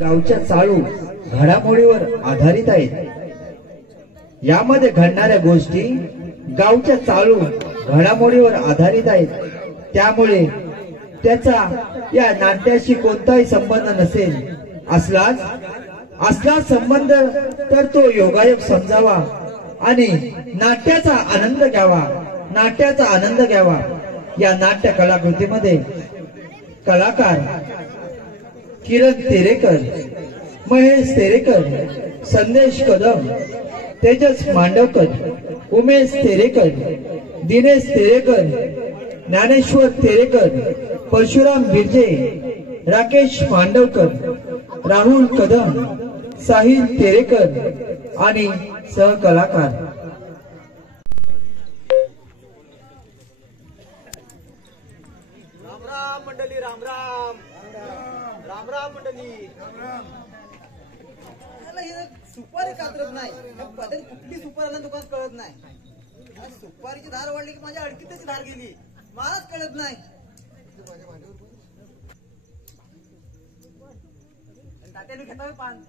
गावच्या चालू घडामोडीवर आधारित आहेत. यामध्ये घडणाऱ्या गोष्टी गावच्या चालू घडामोडीवर आधारित आहेत. त्यामुळे त्याचा या नाट्याशी कोणताही संबंध नसेल. असला संबंध तर तो योगायोग समजावा आणि नाट्याचा आनंद घ्यावा. या नाट्य कलाकृतीमध्ये कलाकार किरण तेरेकर, महेश तेरेकर, संदेश कदम, तेजस मांडवकर, उमेश तेरेकर, दिनेश तेरेकर, ज्ञानेश्वर तेरेकर, परशुराम बिर्जे, राकेश मांडवकर, राहुल कदम, साहिल तेरेकर आणि सहकलाकार. राम राम मंडळी, राम राम राम राम मंडळी. सुपारी कातरत नाही, कुठली सुपारीला दुकान कळत नाही. सुपारीची धार वाढली की माझ्या अडकीतच धार गेली, मलाच कळत नाही. तात्याने घेता पान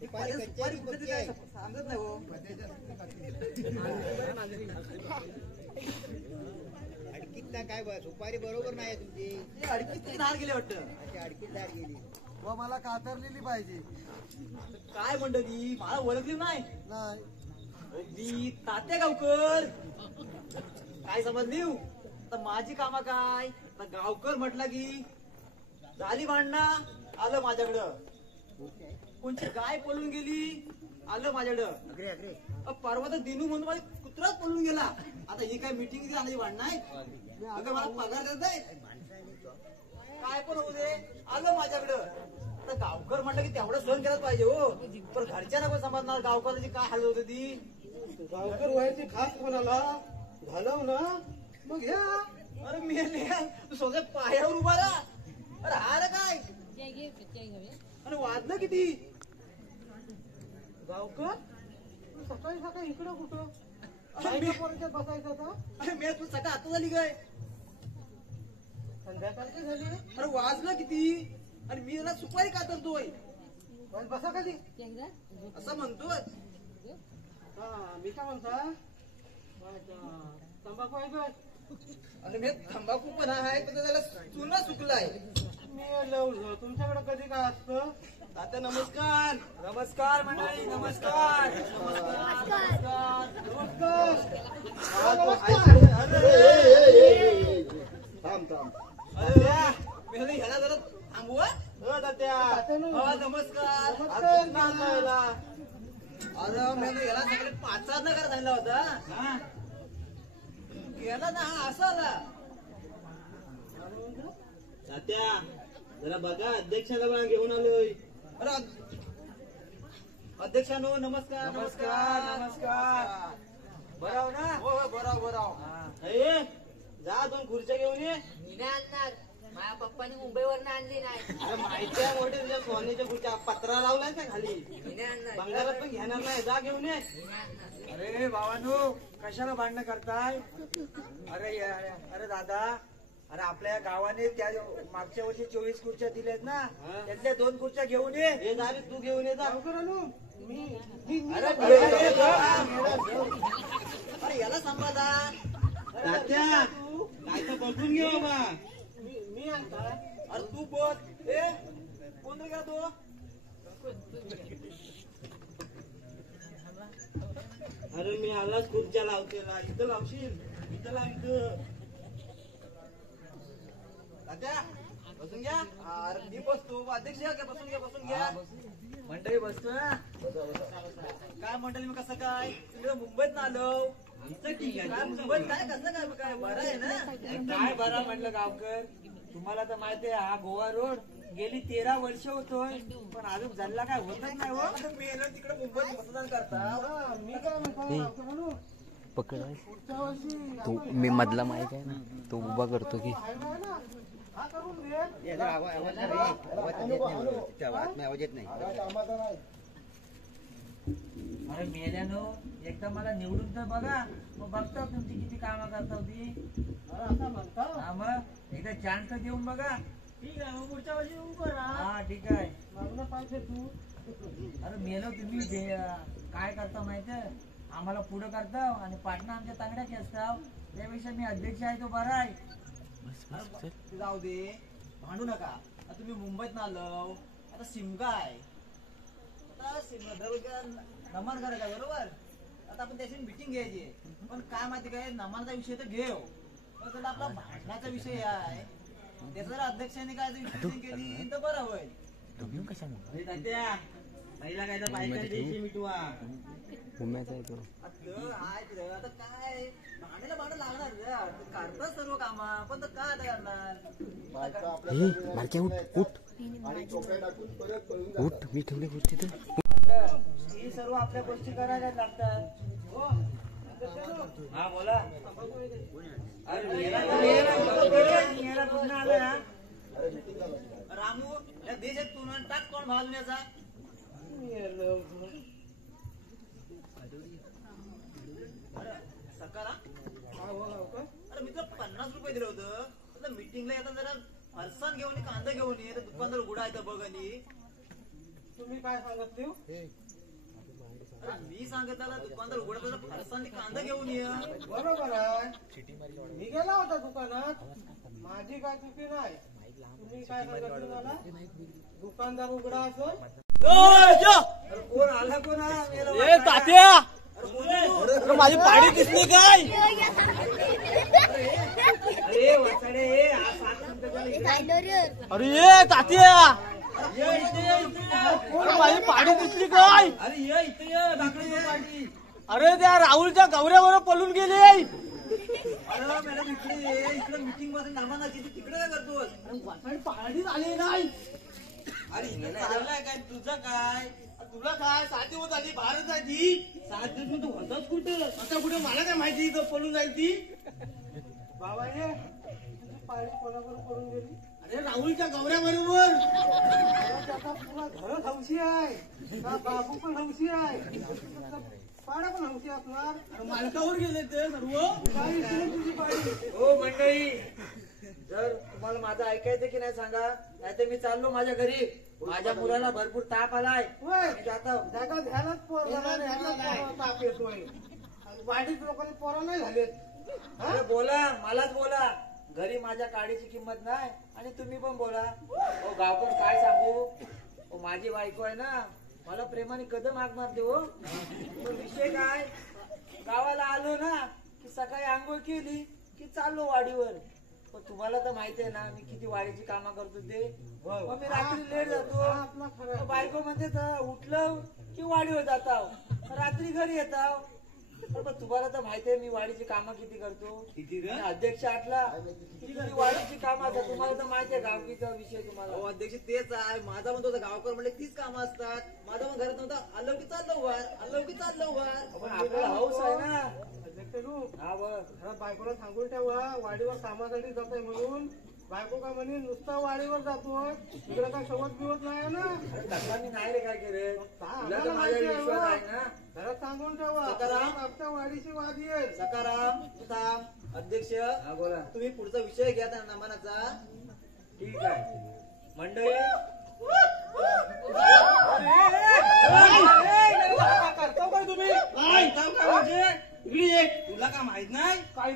सुपारी कुठे सांगत नाही हो. अडकीत काय सुपारी बरोबर नाही तुमची. अडकीत धार गेली वाटतं. अडकीत धार गेली व मला कातरलेली पाहिजे. काय मंडळी, मला ओळखली नाही. मी तात्या गावकर. काय समजली तर माझी कामा काय. गावकर म्हटलं की झाली भांडणा, आलं माझ्याकडं. कोणची गाय पळून गेली, आलं माझ्याकडं. परवा तर दिनू म्हणून माझा कुत्राच पळून गेला. आता ही काय मिटिंग आणायची भांडणं आहे. मला पगार देत नाही. काय पण होऊ दे, आलं माझ्याकडं. आता गावकर म्हटलं की तेवढं सहन केलं पाहिजे हो. पण घरच्या नको समजणार गावकरांची काय हाल होत ती. गावकर व्हायची खास कोणाला घालव ना मग घ्या. अरे मी तू स्वतः पायावर उभा राहा. अरे हार काय अरे वाजलं किती. गावकर सकाळी सकाळी इकडं कुठं बसायचं होता. अरे मी तू सकाळ आता झाली काय संध्याकाळची झाली. अरे वाजलं किती आणि मी याला सुपारी कातरतोय. बसा खाली असं म्हणतोय. हा मी काय म्हणता तंबाखू आहे काय. अरे मी तंबाखू पण आहे पण त्याला चुना सुकलाय. मी लावलं तुमच्याकडे कधी काय असतं. तात्या नमस्कार. नमस्कार मंडळी, नमस्कार नमस्कार नमस्कार. थांब थांब. अरे मी ह्याला जरा थांबू. तात्या नमस्कार. अरे मी याला सगळे 5 नकार सांगितला होता. गेला ना हा असा आला. तात्या जरा बघा, अध्यक्षाला बघा घेऊन आलोय. अरे अध्यक्षानो नमस्कार नमस्कार नमस्कार. बराव ना. हो बराव बराव. जा 2 खुर्च्या घेऊन ये. मी नाही आणणार, माझ्या पप्पानी मुंबईवरनं आणली नाही. अरे माहिती आहे मोठे तुझ्या सोन्याच्या खुर्च्या पत्रा लावलाय का खाली. मी नाही आणणार. बंगारात पण घेणार नाही. जा घेऊन ये. अरे बाबांनो कशाला भांडणं करताय. अरे अरे दादा, अरे आपल्या गावाने त्या मागच्या वर्षी 24 खुर्च्या दिल्यात ना, त्यातल्या 2 खुर्च्या घेऊन ये. झाली तू घेऊन ये. जा अरे याला सांभाळा. तात्या काय तर बघून घे बाबा. मी आणता. अरे तू बोल. कोण रे का तो. अरे मी आलाच खुर्च्या लावतेला. इथं लावशील. इथं लाव. इथं तात्या बसून घ्या. अरे मी बसतो. अध्यक्ष बसून घ्या. बसून घ्या. मंडळी बसतो ना. काय मंडळी मी कसं काय तिकडे मुंबईत ना आलो. काय मुंबईत काय कसं काय काय बरं आहे ना. काय बरं म्हटलं गावकर. तुम्हाला तर माहिती आहे हा गोवा रोड गेली 13 वर्ष होतोय पण अजून झाला काय होतच नाही हो. मी तिकडे मुंबईत मतदान करता. मी काय म्हणतो पकड तो मी मधला माईक आहे ना तो उभा करतो की. आवाज येत नाही. अरे मेल्यानो एकदा मला निवडून तर बघा, मग बघता तुमची किती कामं करता होती. मग एकदा चान्स देऊन बघा, ठीक आहे मग पुढच्या वर्षी उभं राहा. हा ठीक आहे. मागणं पाहिजे तू. अरे मेलो तुम्ही काय करता माहितीये, आम्हाला पुढं करता आणि पाटणा आमच्या तांगड्याची असताव. त्यापेक्षा मी अध्यक्ष आहे तो बरा आहे. ते जाऊ दे, भांडू नका. आता तुम्ही मुंबईत आलो, आता सिमगा आहे. आता सिमगा नमन करायचा बरोबर. आता आपण त्याची मिटिंग घ्यायची. पण काय माहिती काय, नमनाचा विषय तर घेऊ, पण त्याला आपला भांडणाचा विषय आहे. त्याचा जर अध्यक्षाने काय मिटिंग केली तर बरं होईल. पहिला काय तर बायकांची मिटवा. आता काय भांडायला भांडण लागणार, करतात सर्व काम, पण तर काय आता करणार. मारक्या उठ मी ठेवले गोष्टी तर ही सर्व आपल्या गोष्टी करायला लागतात. हो हा बोला. रामू या देशात तुला टाक कोण भाजून याचा. सकारा अरे मी तुला 50 रुपये दिलं होतं. मीटिंगला येतात जरा फरसाण घेऊन कांदा घेऊन ये. दुकानदार उघडा आहे बघ. आणि तुम्ही काय सांगत देऊ. अरे मी सांगत त्याला दुकानदार उघडा फरसाण कांदा घेऊन ये. बरोबर आहे. मी गेला होता दुकानात, माझी काय चुकी नाही. तुम्ही काय सांगत मला, दुकानदार उघडा असं. कोण आला कोण तात्या माझी पाडी दिसली काय. अरे ये तात्या माझी पाडी दिसली काय. अरे ये इथे ये दाखल पाडी. अरे त्या राहुलच्या गौऱ्यावर पळून गेले. अरे मॅडम इकडे ये. इकडे मीटिंग मध्ये नामानाची तिकडे काय करतोस. पाडी झाली नाही. अरे इकडे चाललाय काय तुझं काय. तुला काय 7 दिवस झाली बाहेर जायची. 7 दिवस तू होताच कुठे. आता कुठे मला काय माहिती पळून जाईल ती. बाबा ये पाडी कोणाबरोबर पळून गेली. अरे राहुलच्या गौऱ्या बरोबर. तुला घर हौशी आहे, बाबू पण हौशी आहे, पाडा पण हौशी असणार. मालकावर गेले ते सर्व. तुझी पाडी. हो मंडळी, जर तुम्हाला माझं ऐकायचं की नाही सांगा, नाहीतर मी चाललो माझ्या घरी. माझ्या मुलाला भरपूर ताप आलाय. मी जातो. जागा घ्यायलाच ताप येतोय. वाढीत लोकांनी पोरं नाही झालेत. अरे बोला, मलाच बोला. घरी माझ्या काडीची किंमत नाही आणि तुम्ही पण बोला. हो गावकर काय सांगू, माझी बायको आहे ना, मला प्रेमाने कदम हाक मारते. हो पण विषय काय, गावाला आलो ना की सकाळी आंघोळ केली की चाललो वाडीवर. पण तुम्हाला तर माहिती आहे ना मी किती वाडीची कामं करतो ते. मग मी रात्री लेट जातो. बायको म्हणते उठलं की वाडीवर जाताव, रात्री घरी येताव. पण तुम्हाला तर माहिती आहे मी वाडीची कामं किती करतो. अध्यक्ष आटला किती वाडीची कामं असतात. तुम्हाला तर माहिती आहे गावकीचा विषय. तुम्हाला अध्यक्ष तेच आहे. माझा म्हणतो गावकर म्हणजे तीच कामं असतात. माझा पण घरात नव्हता, आलो की चाललो वर, आलो की चाललो वर. पण आपल्याला हौस आहे ना. हा बरं, घरात बायकोला सांगून ठेवा वाडीवर कामासाठी जातोय म्हणून. बायको का म्हणे नुसता वाडीवर जातोय, तिकडे काय शोधत बिवत नाही ना. तसा मी नाही रे काय केलं. तुला तर माझ्या विश्वास आहे ना. घरात सांगून ठेवा आमच्या वाडीची वादी आहे. सकाराम थांब. अध्यक्ष बोला, तुम्ही पुढचा विषय घ्या त्या नामानाचा. ठीक आहे मंडळी. करतो काय तुम्ही. काय म्हणजे इकडे ये. तुला काय माहित नाही काय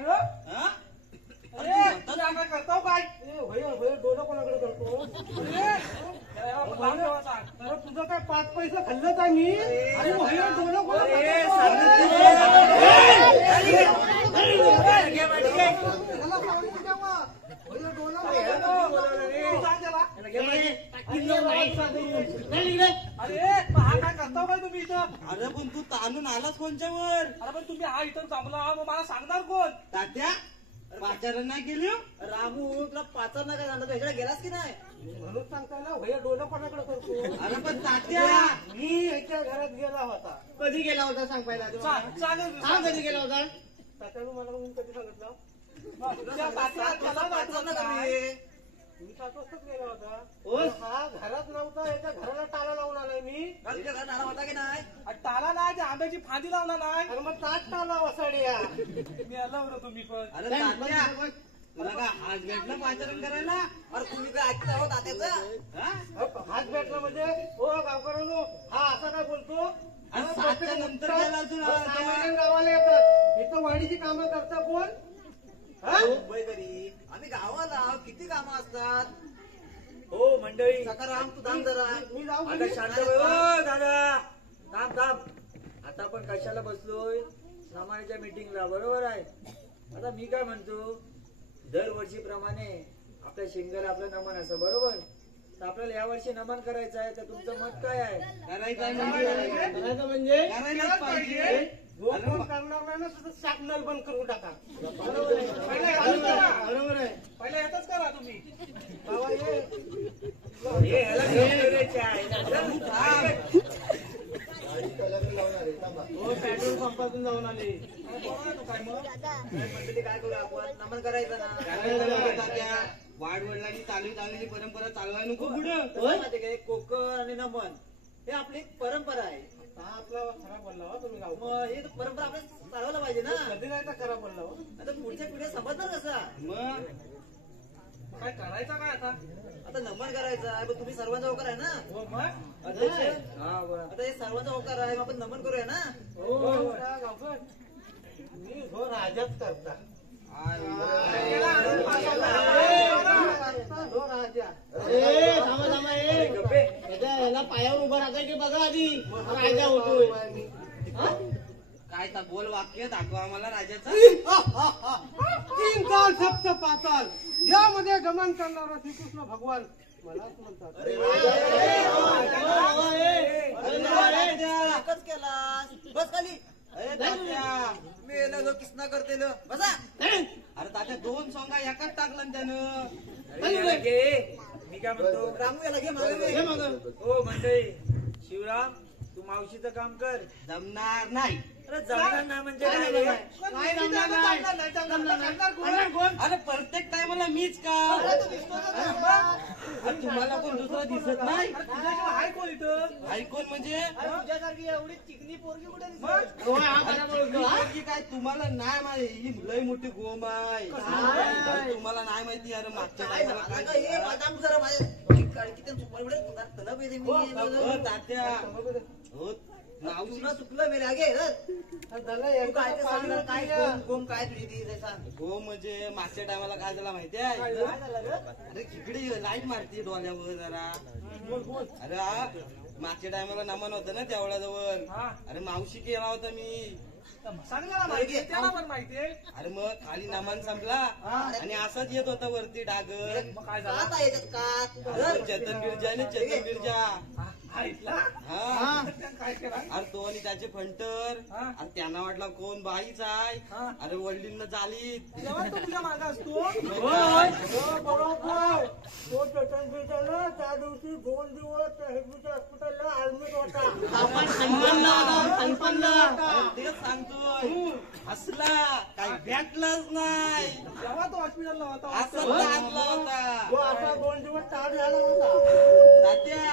काय करतो काय. डोलं कोणाकडे करतो. तुझं काय 5 पैसे खाल्लं का मी. अरे डोलं कोणाकडे अरे हा काय करता काय तुम्ही इथं. अरे पण तू ताणून आलास कोणच्यावर. अरे पण तुम्ही हा इथं जमला मग मला सांगणार कोण. तात्या पाचारण नाही गेली. रामू तुला पाचार नाही काय झालं, ह्याच्याकडे गेलास की नाही. म्हणून सांगता ना भैया डोलं कोणाकडे करतो. अरे पण तात्या मी याच्या घरात गेला होता. कधी गेला होता सांग पहिला. चालेल सांग कधी गेला होता. तात्यानं मला कधी सांगितलं. मी 7 वाजताच गेला होता. हा घरात नव्हता, याच्या घराला टाळा लावून आलाय मी. घरात होता की नाही. टाळा नाही, ते आंब्याची फांदी लावणार नाही. अरे मग ताट टाळा वसाड्या. मी आला बरं तुम्ही पण. अरे तात्या तुला का हात भेटला पाचारण करायला? अरे तुम्ही काय ऐकता हो तात्याचं? हा? हात भेटला म्हणजे हो गावकऱ्यांनो, हा असा काय बोलतो? आणि 7च्या नंतर गेला तू सामान्य गावाला येतात, इथं वाडीची कामं करता कोण? हा? मुंबई घरी आम्ही गावाला किती कामं असतात. हो मंडळी, सकाराम तू थांब जरा. मी जाऊ आता घरी? शांत होय. ओ दादा, थांब थांब. आता आपण कशाला बसलोय? सामान्याच्या मीटिंगला, बरोबर आहे. आता मी काय म्हणतो, दरवर्षीप्रमाणे आपल्या शिंगल आपलं नमन असं, बरोबर? तर आपल्याला यावर्षी नमन करायचं आहे, तर तुमचं मत काय आहे? करायचं म्हणजे करायलाच पाहिजे. गोकुळ करणार नाही ना, तुझं शाकनल बंद करून टाका. बरोबर आहे. पहिला येतच करा तुम्ही. बाबा हे ह्याला घेऊन रे चाय. हो, पेट्रोल पंपातून जाऊन आले. काय मग? मंडळी काय करू आपण? नमन करायचं ना. वाडवडिलांनी चालवली परंपरा चालवायला नको पुढं. कसं माहितीये का, कोकण आणि नमन हे आपली एक परंपरा आहे. हा आपला खराब बोलला हो तुम्ही गाव. मग ही परंपरा आपल्याला चालवायला पाहिजे ना. कधी नाही तर खराब बोलला हो. आता पुढच्या पिढ्या समजणार कसा? मग काय करायचं काय आता? आता नमन करायचं आहे, पण तुम्ही सर्वांचा होकार आहे ना हो मग अध्यक्ष. हा बरं. आता हे सर्वांचा होकार आहे, मग आपण नमन करूया ना. हो गावकर मी हो राजाच करता. हो राजा. गप्पे. याला पायावर उभा राहतोय की बघा आधी राजा होतोय. काय तर बोल वाक्य दाखव आम्हाला राजाचं. तीन काल सप्त पाताल यामध्ये गमन करणारा श्रीकृष्ण भगवान मलाच म्हणतात. एकच केला बस खाली. अरे तात्या, मेलं लो किसना करते लो. बसा. अरे तात्या 2 सोंगा एकाच टाकला ना त्यानं. अरे याला घे. मी काय म्हणतो, रामू याला घे मागे. हो मंडळी, शिवराम तू मावशीचं काम कर. जमणार नाही. अरे जमणार नाही म्हणजे काय रे? अरे प्रत्येक टायमाला मीच का? अरे तुम्हाला कोण दुसरा दिसत नाही? ऐकून म्हणजे तुझ्यासारखी एवढी चिकनी पोरगी कुठे पोरगी काय तुम्हाला नाही माहिती? ही लय मोठी गोम आहे. अरे तुम्हाला नाही माहिती. अरे मागच्या टायमाला काय हो, तात्या हो मावशी तुला चुकलं मेरे आगे तू काय ते सांग ना, काय गोम काय तुझी ती ते सांग. हो म्हणजे मागच्या टायमाला काय झाला माहिती आहे? काय झालं रे? अरे इकडे लाईट मारते डोळ्यावर जरा. अरे हा, मागच्या टायमाला नमन होतं ना तेवढ्या जवळ. अरे मावशी केला होता मी. अरे मग खाली नमन संपला आणि असाच येत होता वरती डागर. कात आहे याच्यात कात. चेतन बिरजा आणि चेतन बिरजा. हा अरे तो आणि त्याचे फंटर. अरे त्यांना वाटला कोण बाईच आहे. अरे वडिलांना चालीत तुझ्या मागा असतो बरोबर. तो चेतन बिरजाला त्या दिवशी 2 दिवस हेल्थच्या हॉस्पिटलला ऍडमिट होता. अरे तेच सांगतोय. असला काही भेटलंच नाही. जेव्हा तो हॉस्पिटलला होता असं लागला होता. तो असा 2 दिवस ताट झाला होता. तात्या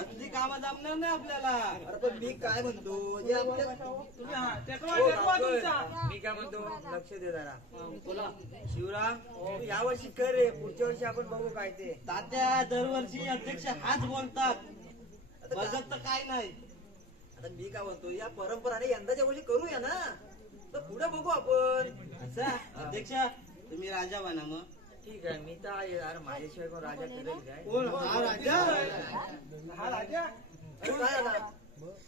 असली कामं जमणार नाही आपल्याला. अरे पण मी काय म्हणतो, जे आपल्या मी काय म्हणतो, लक्ष दे जरा. शिवराम तू यावर्षी कर रे, पुढच्या वर्षी आपण बघू काय ते. तात्या दरवर्षी अध्यक्ष हाच बोलतात. बघत तर काय नाही. आता मी काय म्हणतो, या परंपराने यंदाच्या वर्षी करूया ना, तर पुढे बघू आपण. अच्छा अध्यक्ष तुम्ही राजा बना मग. ठीक आहे, मी तर आहे. अरे माझ्याशिवाय कोण राजा करेल काय? हा राजा. हा राजा. अरे काय आला?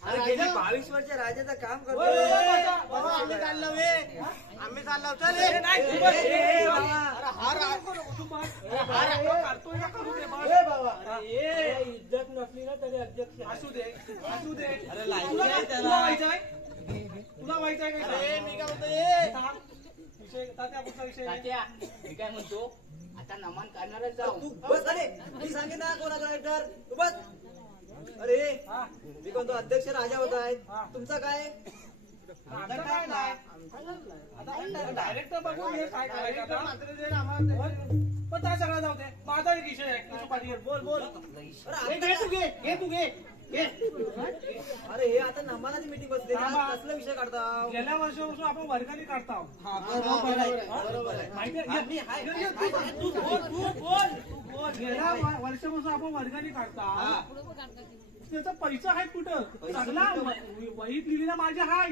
अरे गेली 22 वर्ष राजाचं काम करतो. आम्ही चाललो वे. आम्ही चाललो चल रे. ए, बाबा. इज्जत नसली ना तरी अध्यक्ष असू दे. अरे लाईट आहे त्याला. तुला माहित आहे का? अरे मी काय म्हणतो विषय तात्या कुठला विषय मी काय म्हणतो, आता नमन करणारच जाऊ. तू बस खाली. मी सांगेन ना कोणाचा एक्टर. तू बस. अरे मी कोणतो अध्यक्ष राजा होत आहे. तुमचा काय? आमचं काय नाही. डायरेक्ट बघून हे काय करायचं आता? पण त्या सगळं जाऊ दे. माझा एक विषय आहे तुझ्या पाठीवर. बोल बोल. अरे हे आता नमानाची मीटिंग बसली ना, थांबा. कसला विषय काढता? गेल्या वर्षापासून आपण वर्गणी काढतो. माहितीये? गेल्या वर्षापासून आपण वर्गणी काढता. त्याचा पैसा आहे कुठं? चांगला वहीत लिहिलेला माझ्या हाय,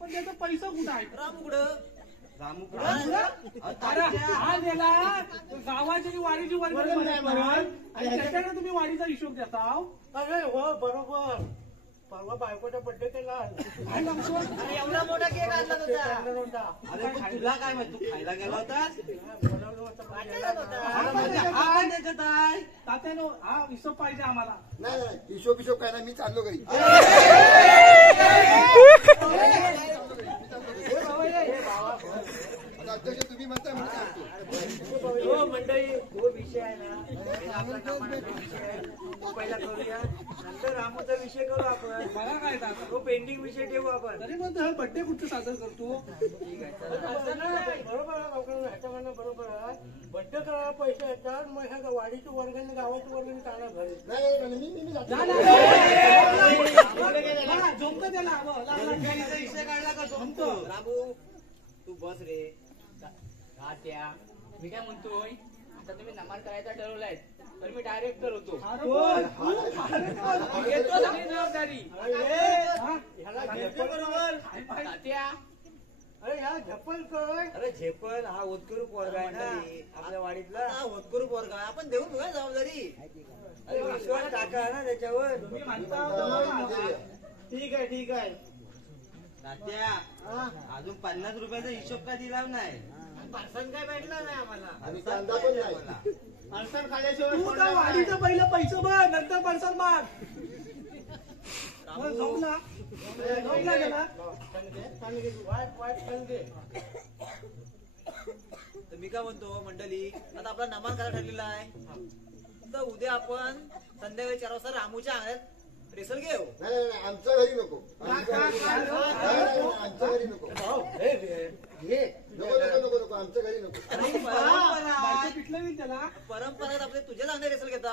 पण त्याचा पैसा कुठं आहे? अरे हा गेला गावाची वाडीची वर्गणी आणि त्याच्याकडे तुम्ही वाडीचा हिशोब देता. अरे हो बरोबर. परवा बायकोचा बर्थडे केला. काय सांगतो? अरे एवढा मोठा केक आणला होता. अरे पण तुला काय माहित, तू खायला गेला होतास? तात्यानो हा हिशोब पाहिजे आम्हाला. नाही हिशोब काय नाही, मी चाललो घरी. अध्यक्ष तुम्ही म्हणता मी सांगतो. हो मंडळी, तो विषय आहे ना, आपला कामाचा विषय आहे, तो पहिला करूया, नंतर रामूचा विषय करू आपण. मला काय दादा, तो पेंडिंग विषय ठेवू आपण. तरी पण हा बर्थडे कुठं साजरा करतो? ठीक आहे, चला. बरोबर आहे डॉक्टर, ह्याच्याकडनं बरोबर आहे. बड्डे करायला पैसे येतात, मग ह्या वाडीची वर्गणी गावाची वर्गणी काढणार घरी. नाही झोमतं त्याला हवं. विषय काढला का झोमतो? रामू तू बस रे. तात्या मी काय म्हणतोय, आता तुम्ही नमान करायचा ठरवलाय तर मी डायरेक्टर होतो. घेतो सगळी जबाबदारी. तात्या अरे ह्या झप्पल काय? अरे झेपल हा होतकरू पोरगा आहे ना आपल्या वाडीतला. हा होतकरू पोरगा आहे, आपण देऊन घेऊया जबाबदारी. अरे विश्वास टाका ना त्याच्यावर. तुम्ही म्हणता ठीक आहे ठीक आहे. तात्या अजून 50 रुपयाचा हिशोब का दिला नाही? पार्सल काय भेटला नाही आम्हाला. आणि कांदा पण नाही. पार्सल खाल्याशिवाय तू त्या वाडीचं पहिलं पैसे बघ, नंतर पैसा माग. झोपला गेला. तर मी काय म्हणतो मंडळी, आता आपला नमान करायला ठरलेला आहे, तर उद्या आपण संध्याकाळी 4 वाजता रामूच्या अंगणात रेसल घेऊ. नाही आमच्या घरी नको. आमच्या घरी नको. नको आमच्या घरी नको. बायको पिटलं नाही त्याला. परंपरात आपले तुझ्याच अंगणात रेसल घेता.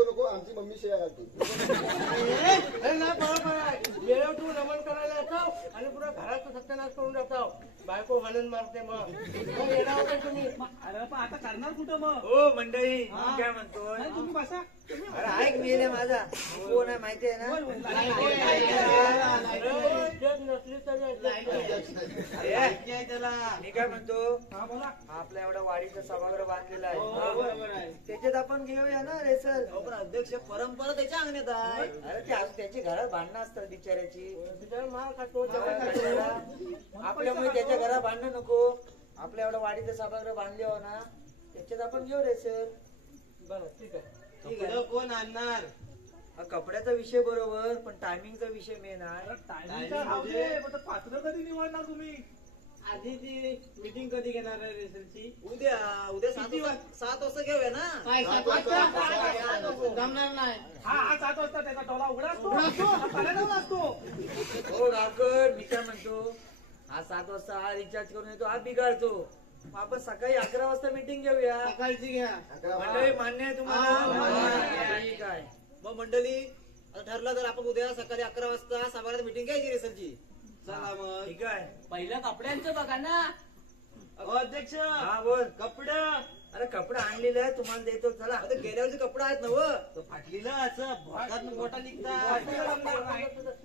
नको आमची मम्मी शिवाय घालते. नाही बरोबर आहे. वेळेवर तू नमन करायला येतो आणि पुढे घराचा सत्यानाश करून जातो. बायको हलन मारते मग येणार होता तुम्ही. अरे पण आता करणार कुठं मग? हो मंडळी, मी काय म्हणतोय, नाही, तुम्ही बसा. अरे ऐक मेले माझा कोण आहे माहिती आहे ना? नसली तरी अरे माहिती आहे त्याला. मी काय म्हणतो, हा बोला. आपल्या एवढा वाडीचा सभागृह बांधलेला आहे, बरोबर आहे. त्याच्यात आपण घेऊया ना रेसल. अहो, पण अध्यक्ष परंपरा त्याच्या अंगणात आहे. अरे ते अजून त्याची घरात भांडणं असतात बिचाऱ्याची. मार खातो आपल्यामुळे त्याच्या घरात भांडणं नको. आपल्या एवढा वाडीचा सभागृह बांधले हो ना, त्याच्यात आपण घेऊ रेसल. बरं ठीक आहे. कपडं कोण आणणार? हा कपड्याचा विषय बरोबर, पण टायमिंगचा विषय मेन आहे. टायमिंगचा राहू दे, पण पात्र कधी निवडणार तुम्ही? आधी ती मीटिंग कधी घेणार आहे रेसलची? उद्या 7 वाजता घेऊया ना. जमणार नाही. हा 7 वाजता त्याचा टोला उघडा असतो. साडेनऊला असतो. हो गावकर, मी काय म्हणतो, हा 7 वाजता हा रिचार्ज करून येतो, हा बिघाडतो. मग आपण सकाळी 11 वाजता मीटिंग घेऊया. सकाळची घ्या. मंडळी मान्य आहे तुम्हाला? ठीक आहे. मग मंडळी आता ठरलं तर आपण उद्या सकाळी 11 वाजता सभागृहात मीटिंग घ्यायची रेसलची. चला मग. ठीक आहे. पहिलं कपड्यांचं बघा ना. अहो अध्यक्ष, हा बोल. कपडं अरे कपडा आणलेला आहे, तुम्हाला देतो. चला. आता गेल्या वर्षी कपडे आहेत ना व. तो फाटलेलं असं भोकात मोठा निघतात.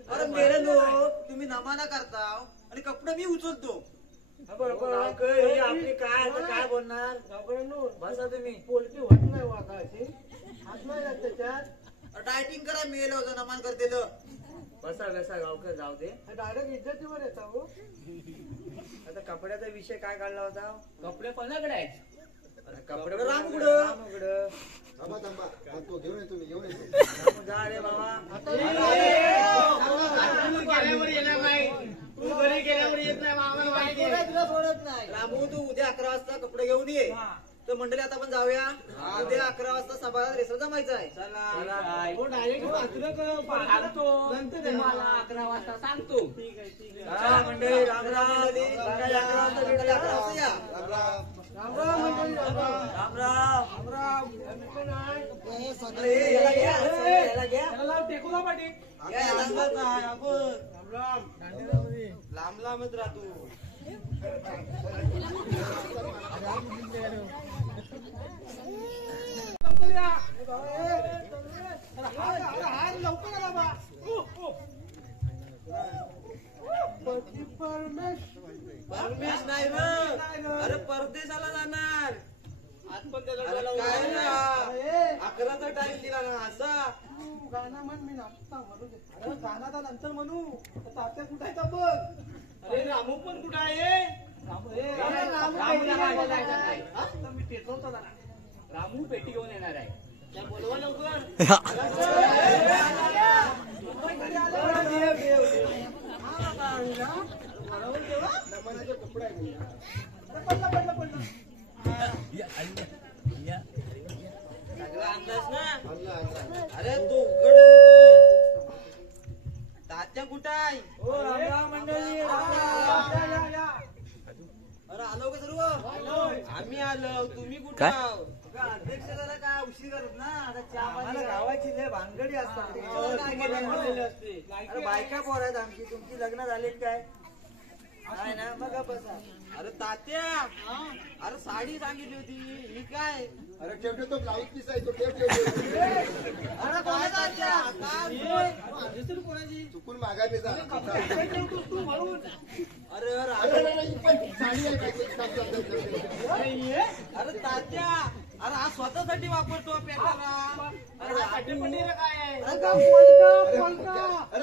अरे मेरे लो, तुम्ही नमाना करता आणि कपडे मी उचलतो. गावकर, हे आपली काय आता काय बोलणार? गावकऱ्यांनो, बसा तुम्ही. पोलटी होत नाही वाटा अशी. हात नाही लागत त्याच्यात. डायटिंग करा मेल होतं नमान करते तर. बसा बसा गावकर, जाऊ दे. डायरेक्ट इज्जतीवर येता हो. आता कपड्याचा विषय काय काढला होता? कपडे कोणाकडे आहेत? अरे कपडे राम उघडं. राम उघडं. थांबा तो घेऊन येतो मी घेऊन येतो. रामू, जा रे बाबा. गेल्यावर येणार नाही. तू घरी गेल्यावर येत नाही आम्हाला माहिती आहे. तुला सोडत नाही. रामू तू उद्या 11 वाजता कपडे घेऊन ये. तर तर मंडळी आता आपण जाऊया. उद्या 11 वाजता सभागृहात रेसर जमायचं आहे. हो डायरेक्ट सांगतो तुम्हाला 11 वाजता सांगतो. चला मंडळी, राम राम. मंडळी, सकाळी 11 वाजता भेटूया, 11 वाजता या. राम राम मंडळी, राम राम. राम राम. हे सगळे अरे, याला घ्या, याला घ्या. टेकूला पाठी. या, याला घ्या. राम राम. लांब लांबच राहतो. लवकर या. हार लवकर आला बा. पती परमेश नाही रे. अरे परदेशाला जाणार. आज पण त्याला अरे काय ना 11चा टाइम दिला ना असा. गाणं म्हण, मी नाचता म्हणू दे. अरे गाणं तर नंतर म्हणू. तात्या कुठे आहे बघ. अरे रामू पण कुठे आहे? रामूला काय बोलायचं नाही. तर मी टेकवतो जरा. रामू पेटी घेऊन येणार आहे. त्या बोलवा लवकर. कपडा पडलं. सगळा अंदाज ना. अरे तू उघड नको. तात्या कुठं आहे? हो, राम राम मंडळी, राम राम. अरे आलो का सर्व? आम्ही आलो. तुम्ही कुठं काय? आहो? अध्यक्ष जरा काय उशीर करत ना. आता चहा गावाची लय भानगडी असतात. अरे बायका पोर आहेत आमची. तुमची लग्न झालीत काय? काय ना बघा बसा. अरे तात्या, अरे साडी सांगितली होती. ही काय? अरे ठेवतो तो ब्लाऊज पीस आहे तो ठेव. अरे काय तात्या? काय? चुकून मागायला जा. अरे साडी आहे काय? अरे तात्या, अरे हा स्वतःसाठी वापरतो पेटाला. अरे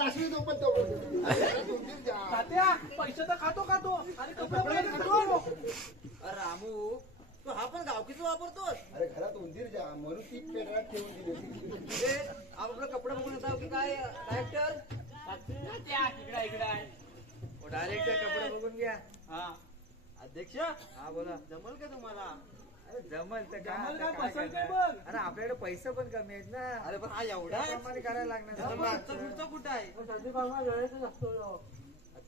अश्विनी तो पण पैसे तर खातो आणि कपडे खातो. अरे रामू, तू हा पण गावकीच वापरतोस? अरे घरात उंदीर जा म्हणून ती पेटरात ठेवून दिली. आपलं कपडे बघून येतात की काय डायरेक्टर? इकडे आहे. डायरेक्टर कपडे बघून घ्या. हा अध्यक्ष, हा बोला. जमल का तुम्हाला? अरे जमल तर जमल काय काय, पसंत करणार? आहे बघ. अरे आपल्याकडे पैसे पण कमी आहेत ना. अरे पण हा एवढा आहे? त्याप्रमाणे करायला आता लागणार. मागचं पुढचं कुठं आहे?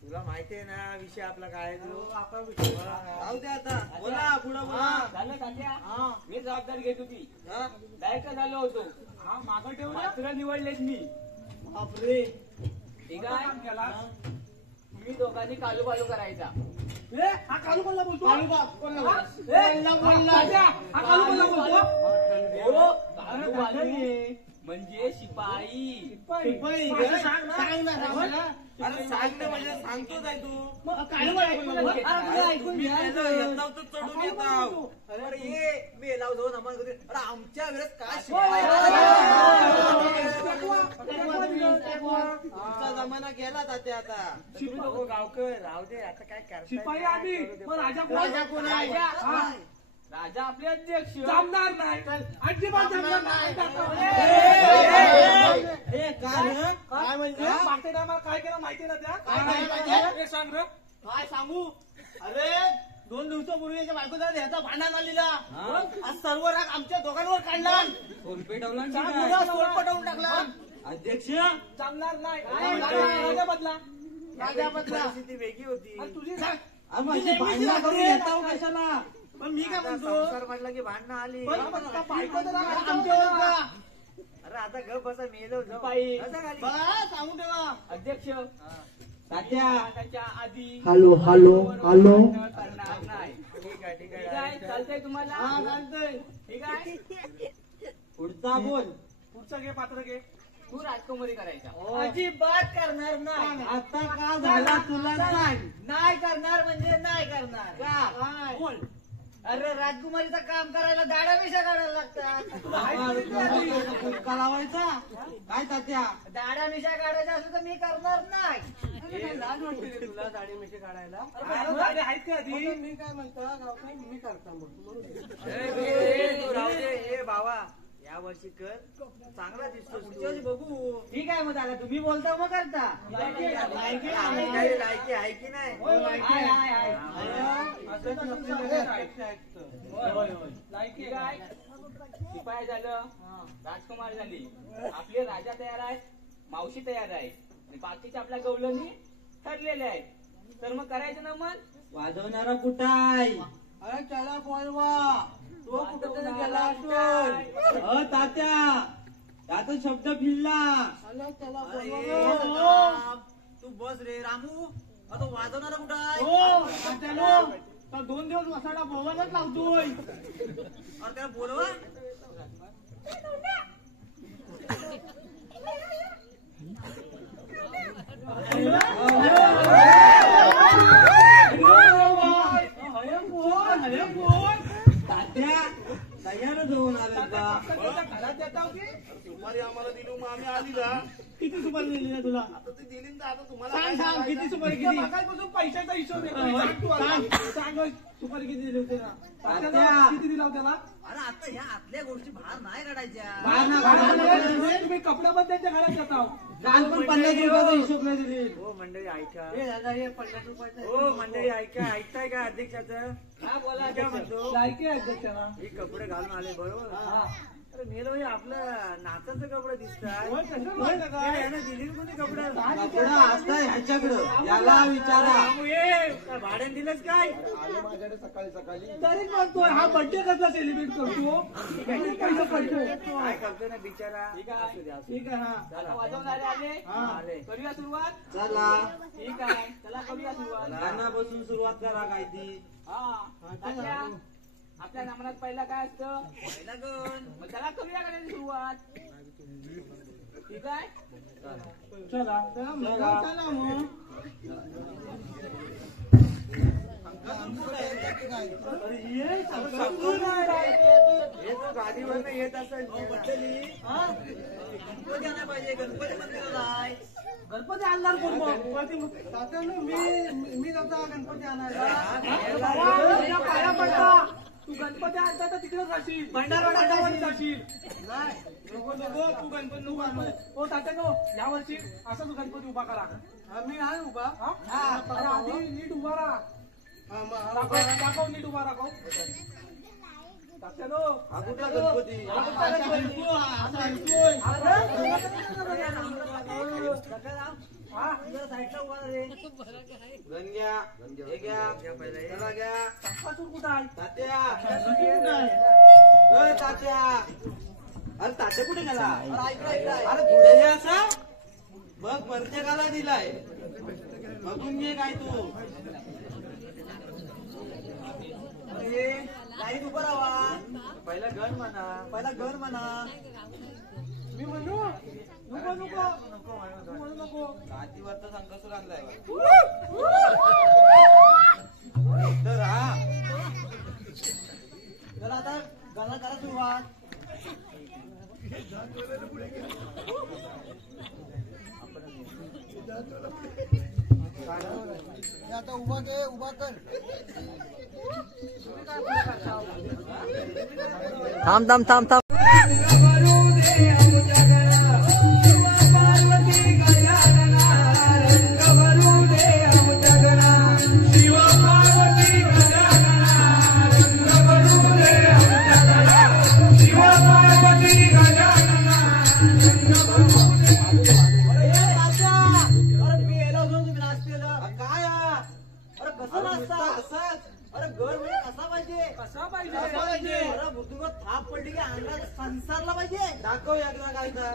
तुला माहिती आहे ना विषय आपला काय आहे तो? जाऊ दे आता. बोला पुढं बोला. झालं तात्या? मी जबाबदारी घेत होती. हा? डायरेक्टर झालो होतो. हा मागं ठेवलं. मात्र निवडलेत मी. बापरे. ठीक आहे. तुम्ही दोघांनी कालू बालू करायचा. हा कालू कोणला बोलतो? हा कालू कोणला बोलतो? हो, कालू बालू म्हणजे शिपाई. अरे सांग ना म्हणजे सांगतोच आहे तू. ऐकून मी पहिलं येत नव्हतं, चढून येत आहो. अरे ये मी याला जाऊन आम्हाला कधी. अरे आमच्या वेळेस काय तुमचा जमाना गेला तात्या आता. तुम्ही लोक गावकर राहू दे. आता काय करताय? शिपाई आम्ही मग राजा कोण आहे? राजा. राजा आपले अध्यक्ष. जमणार नाही. अजिबात जमणार नाही. काय म्हणजे मागच्या टायमाला काय केलं माहिती ना त्या? काय सांग रे. काय सांगू? अरे 2 दिवसापूर्वी याच्या बायकोचा ह्याचा भांडण आलेला. आज सर्व राग आमच्या दोघांवर काढला. पटवून टाकला. अध्यक्ष, जमणार नाही. राजा बदला. परिस्थिती वेगळी होती. आणि तुझी सांग. भांडणं करून येताव कशाला? पण मी काय म्हणतो संसार म्हटलं की भांडणं आली. पण त्या बायको तर आमच्यावर का? अरे आता गप बसा मेलो शिपाई. सांगून ठेवा. अध्यक्ष तात्या, त्याच्या आधी हॅलो करणार नाही. ठीक आहे ठीक ठीक आहे. आहे. चालतंय तुम्हाला? हा चालतंय. ठीक आहे. पुढचा बोल. पुढचं घे पात्र घे. तू राजकुमारी करायचा. अजिबात करणार नाही. आता का झाला तुला सांग. नाही करणार म्हणजे नाही करणार. काय? बोल. अरे राजकुमारीचं काम करायला दाढा मिशा काढायला लागतात. फुलका लावायचा काय तात्या? दाढा मिशा काढायचा असेल तर मी करणार नाही. लाज वाटते रे तुला दाढी मिशी काढायला? दाढी आहेत का आधी? मी काय म्हणतो गावकर मी करता मग. तू राहू दे. ए भावा या वर्षी कर चांगला दिसतो पुढच्या वर्षी बघू. ठीक आहे मग दादा तुम्ही बोलता मग करता. लायकी आहे की नाही ठीक आहे. शिपाई झालं, राजकुमार झाली, आपले राजा तयार आहेत, मावशी तयार आहे, आणि बाकीचे आपल्या गवलनी ठरलेले आहेत. तर मग करायचं ना मन. वाजवणारा कुठं आहे? अरे त्याला बोलवा, तो कुठे गेला असेल. तात्या त्याचा शब्द फिरला. अरे त्याला अरे, बोलवा. तू बस रे रामू. आता वाजवणारा कुठं आहे? हो त्याला तर 2 दिवस वसाडा बोलायलाच लावतोय. अरे त्याला बोलवा. तात्या तयारच होऊन आलं बा. घरात येता होती. सुपारी आम्हाला दिली मग आम्ही आली ना. किती सुपारी दिली ना तुला? आता ती दिली ना आता तुम्हाला सांग काय सांग सांगायचं? किती सुपारी किती? सकाळपासून पैशाचा हिशोब येतोय. सांग तू आता. सांग सुपारी किती दिली होती ना? तात्या. किती दिला होता त्याला? अरे आता ह्या आतल्या गोष्टी बाहेर नाही काढायच्या. बाहेर ना काढा. तुम्ही कपड्याबद्दलच्या घरात जाता. काल पण 50 रुपयाचा हिशोब नाही दिली. हो मंडळी ऐका. हे दादा हे 50 रुपयाचं. हो मंडळी ऐका. ऐकताय का अध्यक्षाचं? हा बोला. काय म्हणतो? लायकी आहे अध्यक्षाला. हे कपडे घालून आले बरोबर. अरे मेलो हे आपलं नाचाचं कपडे दिसतात. होय, कसं माहिती का? यानं दिली कोणी कपडे? कपडा असता ह्याच्याकडं याला विचारा. रामू ये काय भाड्याने दिलंच काय? तरी म्हणतोय हा बर्थडे कसा सेलिब्रेट करतो? पैसे पडतो. काय करतोय ना बिचारा. ठीक आहे. असू दे, असू दे. ठीक आहे हा. आता वाजवणारे आले. आले. करूया सुरुवात. चला ठीक आहे चला करूया सुरुवात. गाण्यापासून सुरुवात करा काय ती. हा तात्या, आपल्या नामनात पहिला काय असतं? पहिला गण. मग त्याला करूया का त्याची सुरुवात. ठीक आहे. चला चला मग. चला मग. अरे ये हे तो गाडीवरनं येत असेल मंडळी. गणपती आणायला पाहिजे. गणपती मंदिराला आहे. गणपती आणणार कोण मग? तात्यानो मी जातो गणपती आणायला. बाबा, तुझ्या पाया पडता. तू गणपती आणता तर तिकडेच राहशील. भंडारवाड्यावर जाशील. नको नको तू गणपती नको आणू. हो तात्यानो या वर्षी असा तू गणपती उभा करा. मी आहे उभा. हा? अरे आधी नीट उभा राहा. दाखव नीट उभा राखव. तात्यानो हा कुठला गणपती? साईडला उभा रे. गणग्या हे घ्या. चला घ्या. कुठं आहे? तात्या तात्या. अरे तात्या कुठे गेला? अरे पुढे ये असा बघ प्रत्येकाला दिलाय. बघून घे काय तू. अरे लाईट उभा राहा. पहिला गण म्हणा. पहिला गण म्हणा. मी म्हणू नको नको तू म्हणू नको. हातीवरचा संकसूर आणलाय तर हा. चला आता गाणं करा सुरुवात. आता उभा घे उभा कर. थांब थांब थांब थांब. थाप पडली की अंगात संसारला पाहिजे. दाखव एकदा काय तर.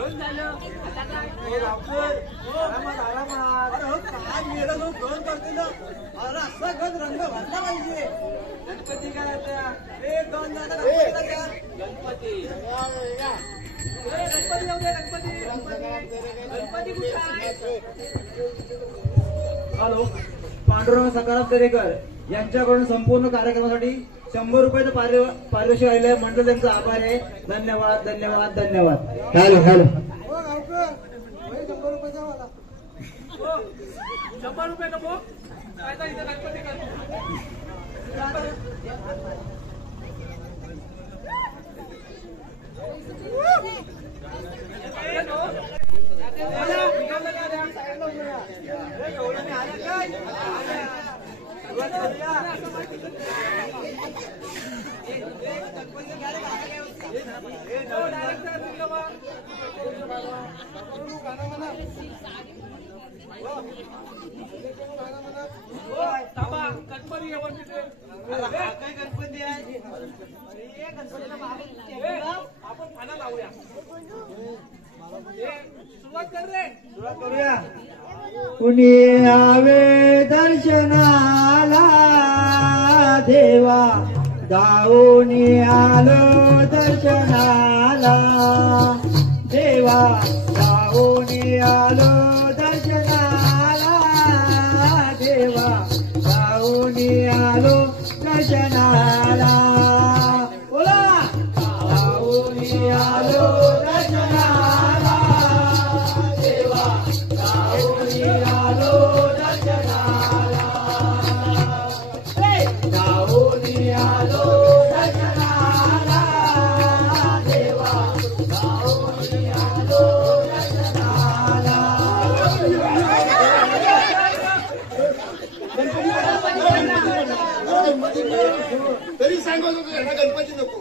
घेऊन झालं आता काय आरामात अरे हो काय मेला जो गण करते ना अरे असा गण रंग भरला पाहिजे गणपती काय एक गण झाला गणपतीला घ्या गणपती गणपती जाऊ दे गणपती कुठे आहे हॅलो पांडुरंग सकाराम दरेकर यांच्याकडून संपूर्ण कार्यक्रमासाठी 100 रुपयाचं पारितोषिक आलेलं आहे. मंडळ त्यांचा आभार आहे. धन्यवाद धन्यवाद धन्यवाद. हॅलो हॅलो 100 रुपये नको काय इथे गणपती गणपती काय गणपती आहे आपण खाना लावूया सुरुवात कर रे सुरुवात करूया. कुणी आवे दर्शनाला देवा दाऊनी आलो दर्शनाला देवा दाऊनी आलो दर्शनाला देवा दाऊनी आलो दर्शनाला बोला दाऊनी आलो दर्शनाला देवा दाऊनी आलो दर्शनाला दाऊनी आलो दर्शनाला देवा दाऊनी आलो दर्शनाला. तरी सांगतो गणपती नको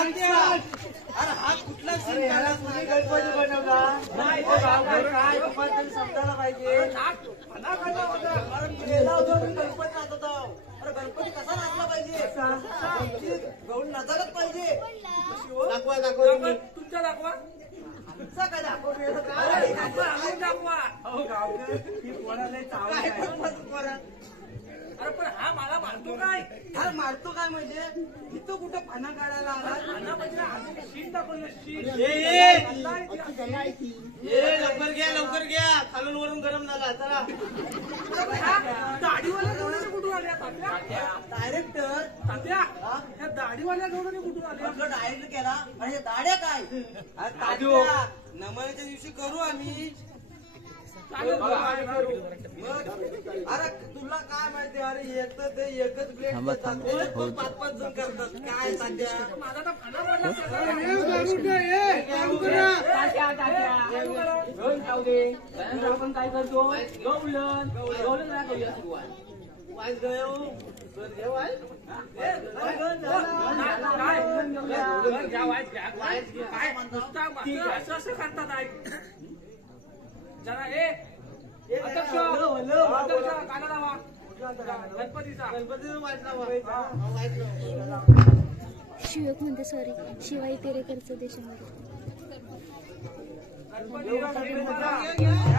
अरे हा कुठला सीन झाला तुम्ही गणपती बनवला नाही तो गावकर काय तुम्हाला तरी समजायला पाहिजे अरे गेला होतो मी गणपती नाचत आहो. अरे गणपती कसा नाचला पाहिजे गौड नाचायलाच पाहिजे दाखवा दाखवा तुमच्या दाखवा आमचा काय दाखवतो दाखवा अहो गावकर ही कोणाला चावलं अरे पण हा मला मारतो काय अरे मारतो काय म्हणजे इथं कुठं पाना काढायला आला खाना म्हणजे आधी शीट दाखवलं शीट लवकर घ्या खालून वरून गरम झाला चला दाढीवाल्या गौडाने कुठून आल्या तात्या डायरेक्टर तात्या या दाढीवाल्या गौडाने कुठून आल्या आपलं डायरेक्ट केला आणि हे दाड्या काय नमनाच्या दिवशी करू आम्ही अरे तुला काय माहिती अरे येत ते एकच प्लेट थांबा, थांबा. हो. 5-5 जण करतात काय सध्या माझा तर खाना पडला घेऊन जाऊ दे त्यानंतर आपण काय करतो गवलन गवलन करूया सुरुवात वाज गयो सर घेऊ आहे असं करतात ऐक जरा अध्यक्ष काना लावा गणपतीचा शिवक म्हणते सॉरी शिवाई तेरेकरचं देशामध्ये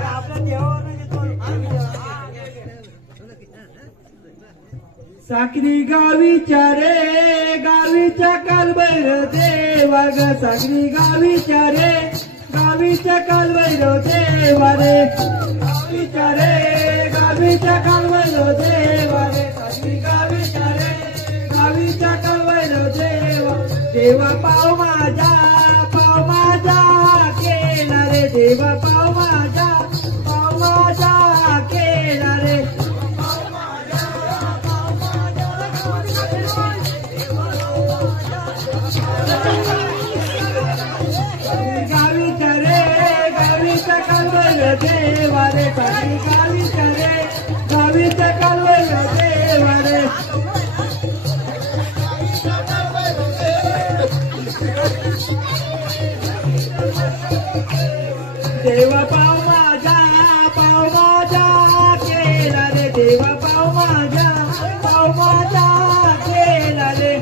आपल्या देवावर साखरी गावीच्या रे गावीच्या कालभैरव देवा ग साखरी गावीच्या रे गावीच्या कालभैरव देवा रे गावीच्या रे गावीच्या कालभैरव देवा रे साखरी गावीच्या रे गावीच्या कालभैरव देवा देवा पाव माझा केला रे देवा पाव माझा केला रे गावीच्या रे गावीच्या कालवैरव देवा रे साखरी गावीच्या रे गावीच्या कालवैरव देवा रे देवा पाव माझा केला रे देवा पाव माझा केला रे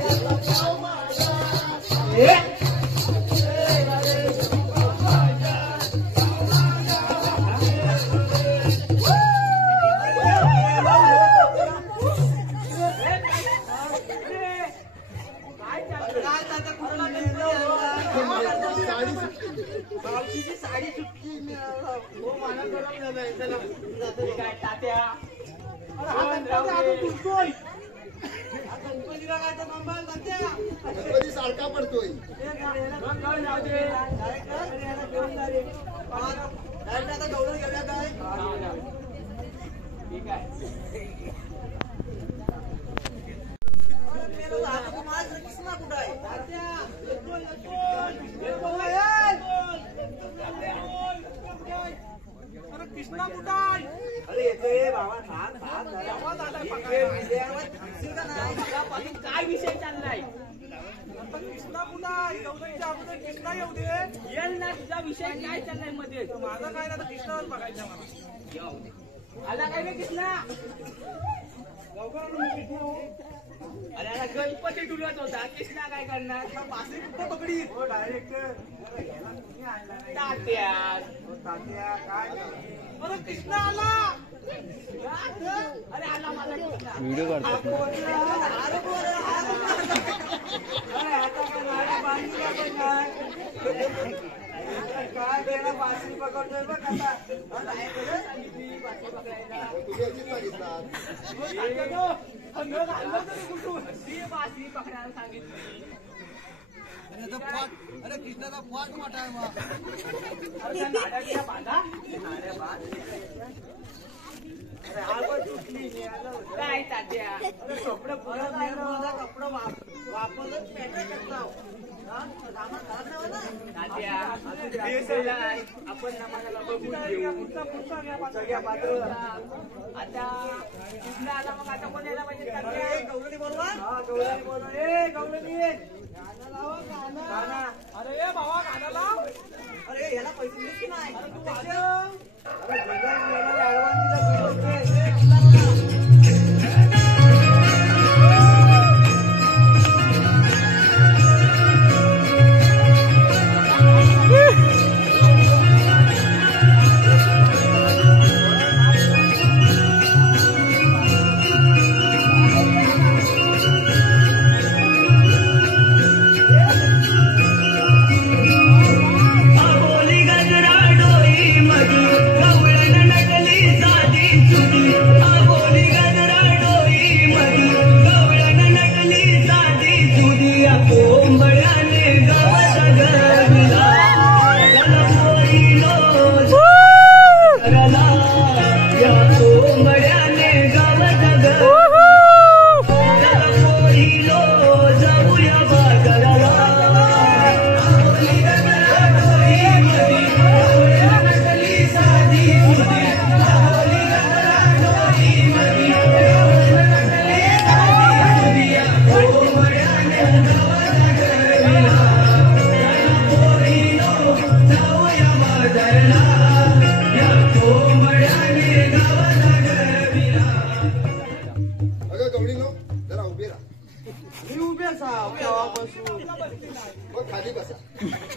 ठीक आहे तात्या गणपतीला काय तर थांबाल तात्या. गणपती सारखा पडतोय. आता गौरव घेऊया काय ठीक आहे किसना कुठं आहे कृष्णा कुठं आहे? अरे येतोय बाबा काय विषय चाललाय कृष्णा कुठं आहे? गौतमच्या अगोदर कृष्णा येऊ दे. येल ना तुझा विषय काय चाललाय मध्ये माझं काय ना तर कृष्णावर बघायचं मला. आला काय रे कृष्णा अरे आता गणपती डुलत होता कृष्णा काय करणार पाचरी कुठं पकडी हो डायरेक्टर तात्या काय अरे कृष्णा आला. अरे आला माझा कृष्णा व्हिडिओ काढतो काय बेडा पाचरी पकडतोय बघ आता बासरी पकडायला सांगितली अरे कृष्णाचा पॉट मोठा आहे मग नाड्या बांधा अरे हा पण तुटली काय तात्या कपडे पुरत नाही माझा कपडा वापरलं पॅटा करता तात्या आपण नमाजाला बघून घेऊ आता कृष्णा आला मग आता कोण यायला पाहिजे तात्या गौरणी बरोबर अरे ये भावा गाणं लाव. अरे याला पैसे मिळते नाही खाली बसा.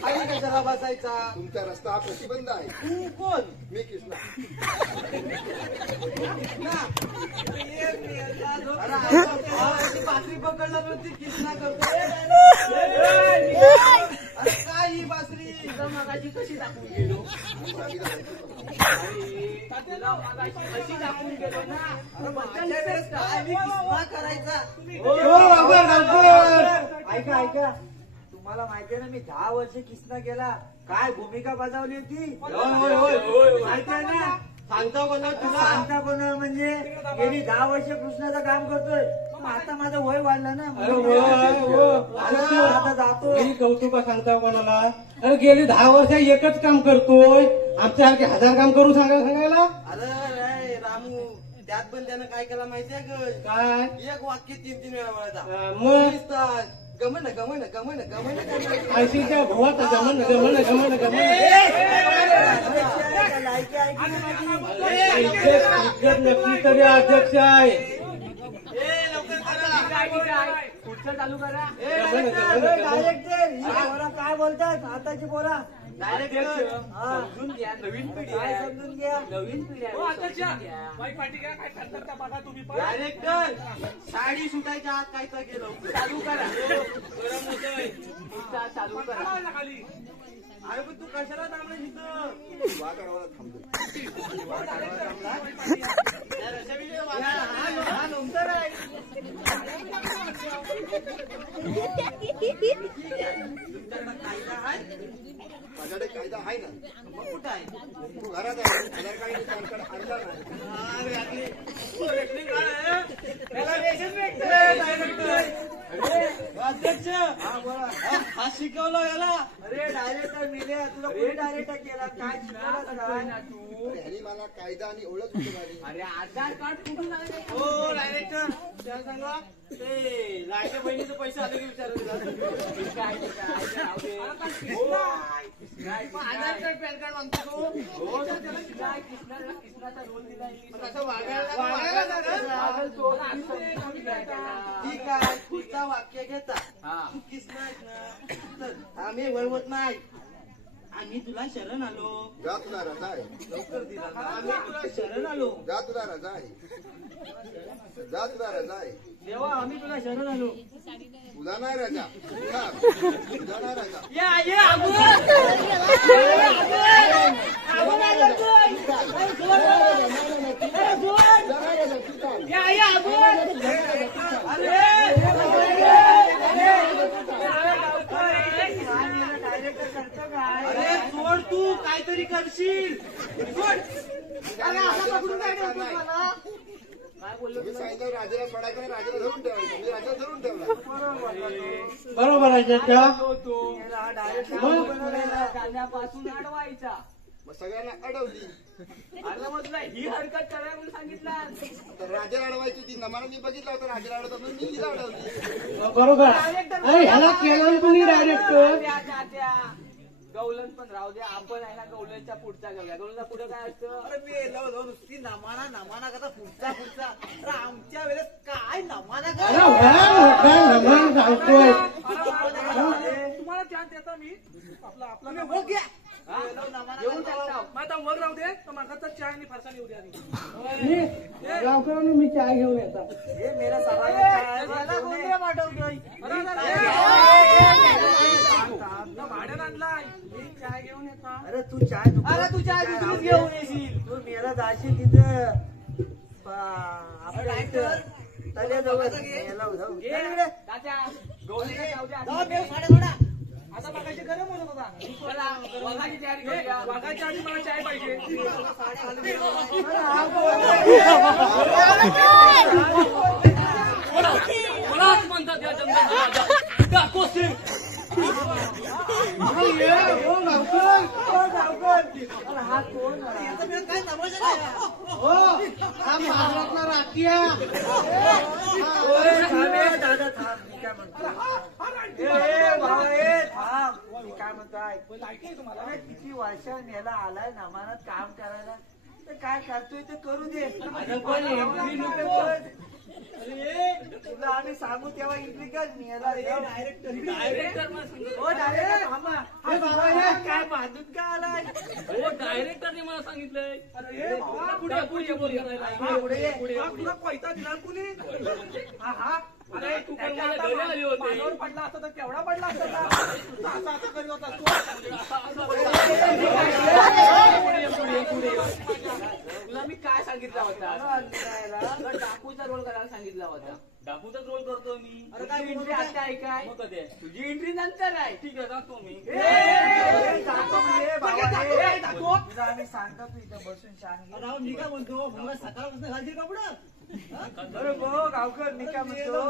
खाली कशाला बसायचा तुमचा रस्ता प्रतिबंध आहे. तू कोण मी कृष्णा. बासरी पकडला तर ती किसना करतो. अरे काय ही बासरी मगाशी कशी दाखवून गेलो कशी दाखवून गेलो ना करायचा. ऐका ऐका तुम्हाला माहितीये ना मी 10 वर्ष किसना गेला काय भूमिका बजावली होती माहितीये ना. सांगता कोणा तुला सांगता कोणाला म्हणजे गेली 10 वर्ष कृष्णाचं काम करतोय. मग आता माझं वय वाढलं ना आता जातो. कौतुका सांगता कोणाला. अरे गेली 10 वर्ष एकच काम करतोय आमच्यासारखे 1000 काम करून सांगायला. अरे रामू त्यात पण त्यानं काय केला माहितीये काय एक वाक्य 3-3 वेळा बोलायचा. मग गमन गमन गमन गमन ऐशीच्या भुवात गमन गमन गमन गमन इज्जत नसली तरी अध्यक्ष आहे. पुढचं चालू करा डायरेक्टर काय बोलतात आताची पोरा समजून घ्या, नवीन पिढी आहे. समजून घ्या. नवीन पिढी आहे. हो, अध्यक्ष समजून घ्या. बाई पाठी घ्या काय करतात त्या बघा तुम्ही पण डायरेक्टर साडी सुटायच्या आत काय तर केलं चालू करा. गरम होतोय. तुमचा चालू करा. लावायला खाली अरे पण तू कशाला थांबला तिथं हा नंतर आहे. माझ्याकडे कायदा आहे ना. मग कुठं आहे तू घरात आहे आधार कार्ड आणि पॅन कार्ड आणला नाही. अध्यक्ष हा शिकवलं याला. अरे डायरेक्टर मेले तुला कोणी डायरेक्टर केला काय शिकवलं काय अरे ह्यानी मला कायदा आणि ओळख होती माझी. अरे आधार कार्ड कुठून आले? हो डायरेक्टर त्याला सांगा ते लाडक्या बहिणीचे पैसे आले की विचारत ठीक आहे, ठीक आहे. राहू दे. आधार कार्ड पॅन कार्ड मागतो तो. हो, तर त्याला काय कृष्णाचा रोल दिला आहे. असं वागायला वागल तो. ठीक आहे पुढचा वाक्य घेता हा. तू किसना आहेस ना तर आम्ही वळवत नाही. आम्ही तुला शरण आलो. जा तुला रजा आहे. लवकर दिला ना. आम्ही तुला शरण आलो. जा तुला रजा आहे. जा तुला रजा आहे. देवा आम्ही तुला शरण आलो. तुला नाही रजा. तुला नाही रजा. अरे सोड तू काहीतरी करशील. सोड. अरे असं पकडून काय करतो मला काय बोललो मी सांगितलं राजाला सोडायचं नाही, राजाला धरून ठेवायचं. मी राजाला धरून ठेवला. बरोबर आहे तो डायरेक्टर गाण्यापासून अडवायचा. मग सगळ्यांना अडवली. अरे मग तुला ही हरकत करायला म्हणून सांगितलं. तर राजाला अडवायची होती. नमाला मी बघितला होता राजाला अडवता म्हणून मी हिला अडवली. बरोबर. अरे ह्याला केलं तुम्ही डायरेक्टर. त्या गौलन पण राहू द्या. आपण आहे ना गौलनच्या पुढचा घेऊया. गौलनच्या पुढे काय असतं? अरे मी नुसती नमाना कसा पुढचा अरे आमच्या वेळेस काय नमाना तुम्हाला चान्स देतो मी आपला येऊन जाता. आता वर राहू दे तर मागाचा चहा आणि फरसाण येऊ द्या. गावकऱ्यांना मी चाय घेऊन येतात. हे मेरा सवाल भाड्यानं आणलाय मी चहा घेऊन येता. अरे तू चाय दुसरीच घेऊन येशील तू मेला जाशील तिथं आपल्या इथं तळ्याजवळ तात्या, गौलीला जाऊ द्या. आता मागाशी गरम होत होता. चला, वाघाची तयारी करूया. वाघाच्या आधी मला चाय पाहिजे. कोणाच म्हणतात या जंगलात राजा डाको सिंग. दादा थांब मी काय म्हणतो मी काय म्हणतोय तुम्हाला किती वर्ष नेला आलाय नमानात काम करायला तर काय करतोय ते करू दे. तुला आम्ही सांगू तेव्हा एंट्री कर नेला डायरेक्टर हो डायरेक्टर थांबा. हे बाबा हे काय बांधून का आलाय डायरेक्टरने मला सांगितलंय. अरे बाबा, पुढे पुढे तुला पैसा दिला कुणी? हा अरे तू पण मला घरी आली होती. पाण्यावर पडला असता तर केवढा पडला असता का? असा करीत होता तू. तुला मी काय सांगितलं होता? डाकूचा रोल करायला सांगितला होता. डाकूचाच रोल करतो मी. अरे काय एंट्री आता आहे काय? मग कधी आहे? तुझी एंट्री नंतर आहे. ठीक आहे, जातो मी. तुला आम्ही सांगतो तू इथं बसून शांत मी काय म्हणतो सकाळपासून घालशील कपडं अरे बघ गावकर मी काय म्हणतो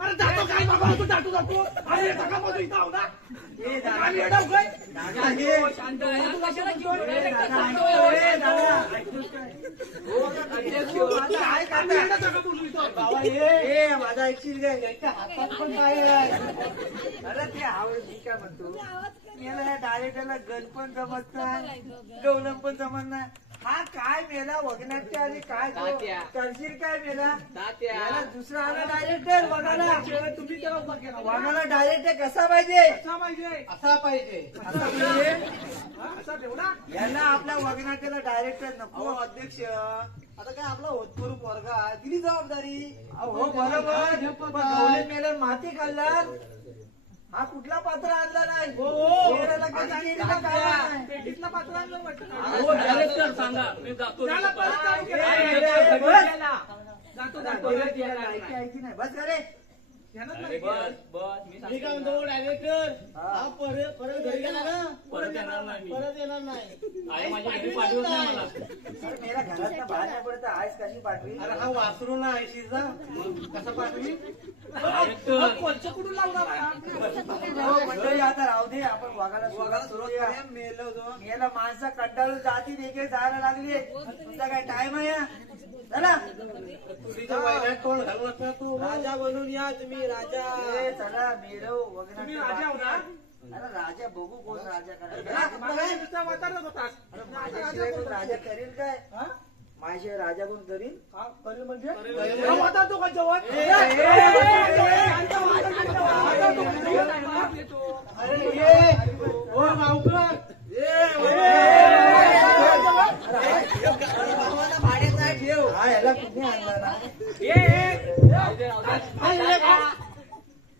अरे जातो काय बाबा तू जातो. अरे सकाळपासून इथं आहो ना. काय येडा काय? शांत आहे. कशाला घेऊन माझा ऐकशील काय त्यांच्या हातात पण काय आहे. अरे ते आवड मी काय म्हणतो याला ह्या डायरेक्टरला गण पण जमत नाही गवलम पण जमत नाही हा काय मेला वगनाट्य आणि काय तो तात्या. करशील काय मेला तात्या. याला दुसरा आला डायरेक्टर वगाला तुम्ही त्याला उभा केला वगाला डायरेक्टर कसा पाहिजे कसा पाहिजे असा पाहिजे असा तेवढा यांना आपल्या वगनाट्याला डायरेक्टर नको अध्यक्ष आता काय आपला होतकरू पोरगा आहे. दिली जबाबदारी हो बरोबर मेला माती खाल्ला हा कुठला पात्र आणला नाही मेल्याला कधी केली का काय नाही. पेटीतला पात्र आणलं वाटतं. हो, डायरेक्टर सांगा मी जातो. त्याला परत काय केलं? जातो जातो ऐकी नाही बस करे बस बस मी मी काय सांगतो. म्हणतो डायरेक्टर हा परत घरी गेला ना परत येणार नाही मी. परत येणार नाही आई माझ्या घरी पाठवत नाही मला. अरे मेला घरात बाहेर नाही पडत आईस कशी पाठवी अरे हा वासरू ना आयशीचा कसं पाठवी डायरेक्टर कोणचं कुठून लावला हो, मंडळी आता राहू दे आपण वागायला सुरुवात करूया. मेला माणसं कंटाळून जाती देखील जायला लागली तुमचा काय टाइम आहे या? चला तुझीच्या वैरात तोंड घालू नका तू राजा बनून या तुम्ही राजा ए, चला मेलो वगैरे तुम्ही राजा होता? अरे राजा बघू कोण राजा करायचा माझ्या वातावरण होतास माझ्याशिवाय कोण राजा करील काय माझ्याशिवाय राजा कोण करील करेल म्हणजे होता तो का जेवण अरे ये ओ मावकर भाड्यात नाही ठेव हा याला कुठे आणला ना राहू दे, राहू दे.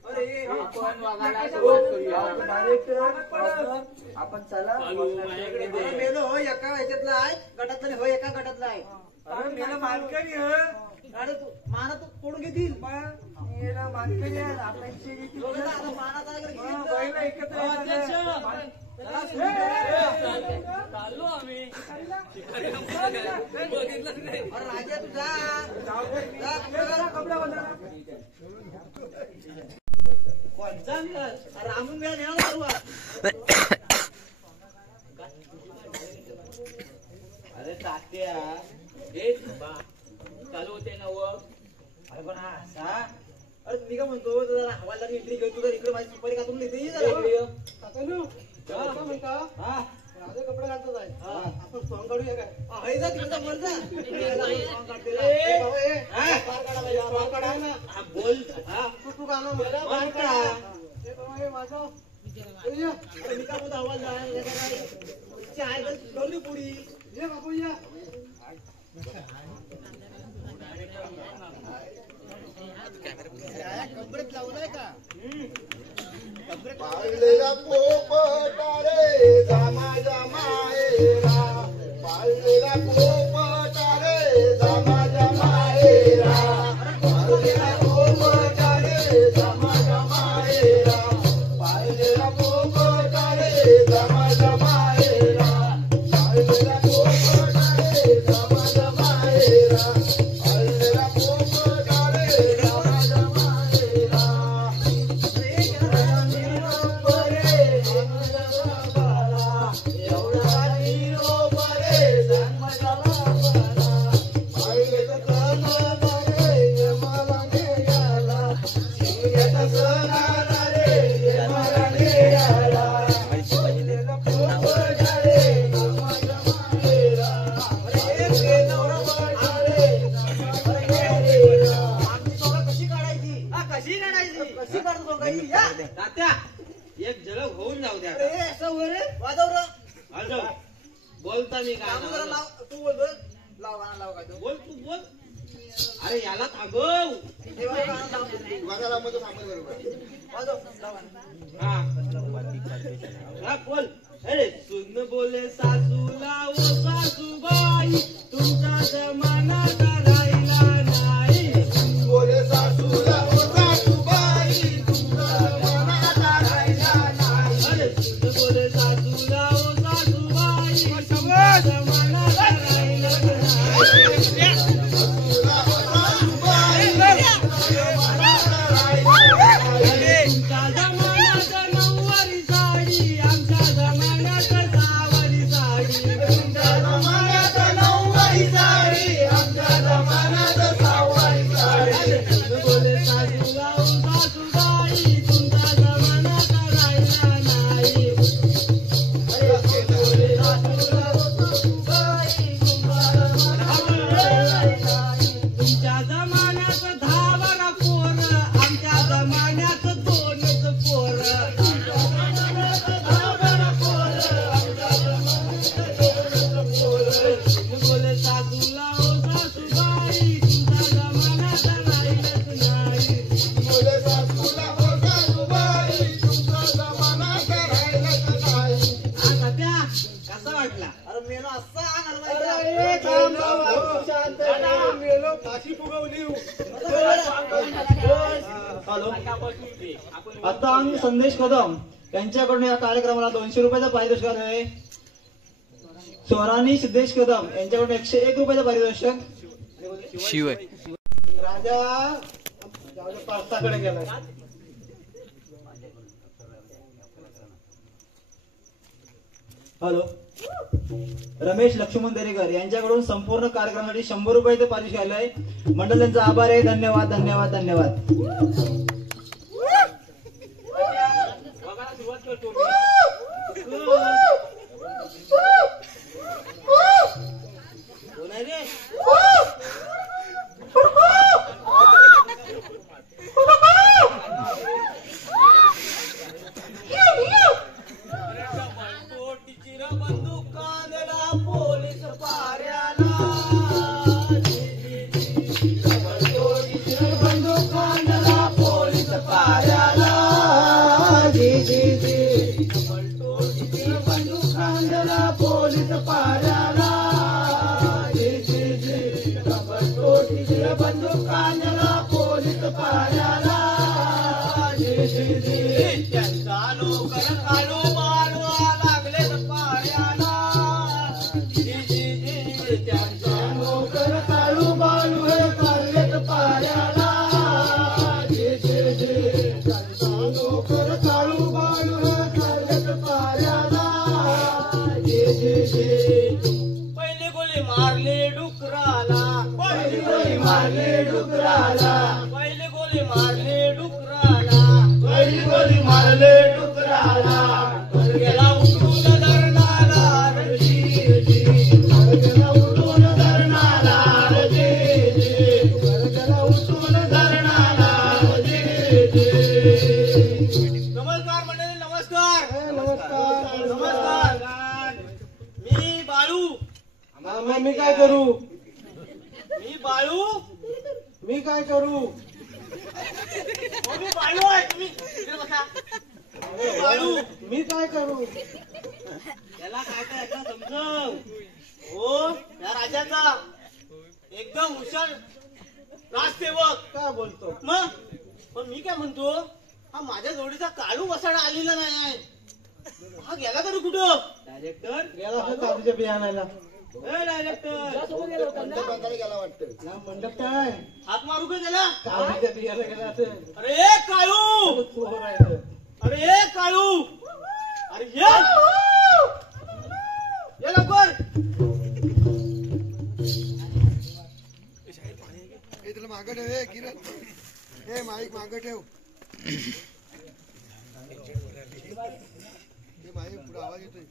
अरे आपण वागायला सुरुवात करूया. डायरेक्टर आपण चला माझ्याकडे दे. मेलो हो एका ह्याच्यातला आहे गटातला हो एका गटातला आहे अरे मेला मानकरी हो अरे तू माना तू कोण घेतील मेला मानकरी आहे आपल्याशी घेतील बैल एकत्र येतात. चाललो आम्ही. अरे राजा तू जा कपडा बदला रामून वेळा नेला सर्व अरे तात्या हे चालू होते ना व. अरे पण हा असा अरे मी काय म्हणतो जरा हवालदार एंट्री घेतो तर इकडे माझी सुपारी काढून देते हा राजा कपडे घालतो जाय आपण सॉंग काढूया काय जा तिकडे मर जा बोल तू गाणं माझा मी काय म्हणतो हवालदार चाय पुडी ये बापू या कपड्यात लावलाय का पाळलेला पोपटारे जमा जमाएरा पाळलेला पोपटारे जमा जमाएरा पाळलेला पोपटारे जमा जमाएरा पाळलेला पोपटारे जमा जमाएरा पाळलेला पोपटारे जमा जमाएरा पाळलेला पोपटारे जमा जमाएरा तात्या एक जलग होऊन जाऊ द्या हॅलो बोलता मी काय बोल तू बोल अरे याला थांबव बघायला मग थांबेल बरोबर हा बोल अरे सुन बोले सासूला ओ सासूबाई तुमचा जमाना राहिला नाही बोले सासूला ओ सासूबाई तुमचा जमाना राहिला नाही अरे सुन बोले सासूला ओ सासूबाई तुमचा जमाना राहिला नाही सासूला ओ सासूबाई जमाना राहिला नाही तुमच्या जमान्यात नऊवारी साडी आमच्या जमान्यात सहावारी साडी असा वाटला. अरे मेलो असा अरे थांब बाबा, शांत राहा. मेलो काशी फुगवली. हॅलो आपण आता आम्ही संदेश कदम यांच्याकडून या कार्यक्रमाला 200 रुपयाचा पारितोषिक आहे. स्वरानी सिद्धेश कदम यांच्याकडून 101 रुपयाचं पारितोषिक. शिवाय राजा पारसाकडे गेला. हॅलो, रमेश लक्ष्मण दरेकर यांच्याकडून संपूर्ण कार्यक्रमासाठी 100 रुपयाचे पारितोषिक आले आहे. मंडळ त्यांचा आभार आहे. धन्यवाद धन्यवाद धन्यवाद. बघायला सुरुवात करतो. कोण आहे रे? मी काय करू? मी काय करू? मी बाळू आहे. तुम्ही बाळू, मी काय करू? त्याला काय काय आता समजव. हो या राजाचा एकदम हुशार राजसेवक. काय बोलतो? मग पण मी काय म्हणतो, हा माझ्या जोडीचा काळू वसाडा आलेला नाही आहे. हा गेला तरी कुठं? डायरेक्टर गेला असं काजूच्या बिया आणायला. डायरेक्टर बंगाला गेला वाटतं. या मंडप काय हात मारू का त्याला? काजूच्या बियाला गेला असेल. अरे काळू, चोर आहे तो. अरे काळू, अरे ये लवकर. हे तुला मागं ठेव. हे किरण, हे माईक मागं ठेव. हे माईक पुढे आवाज येतोय.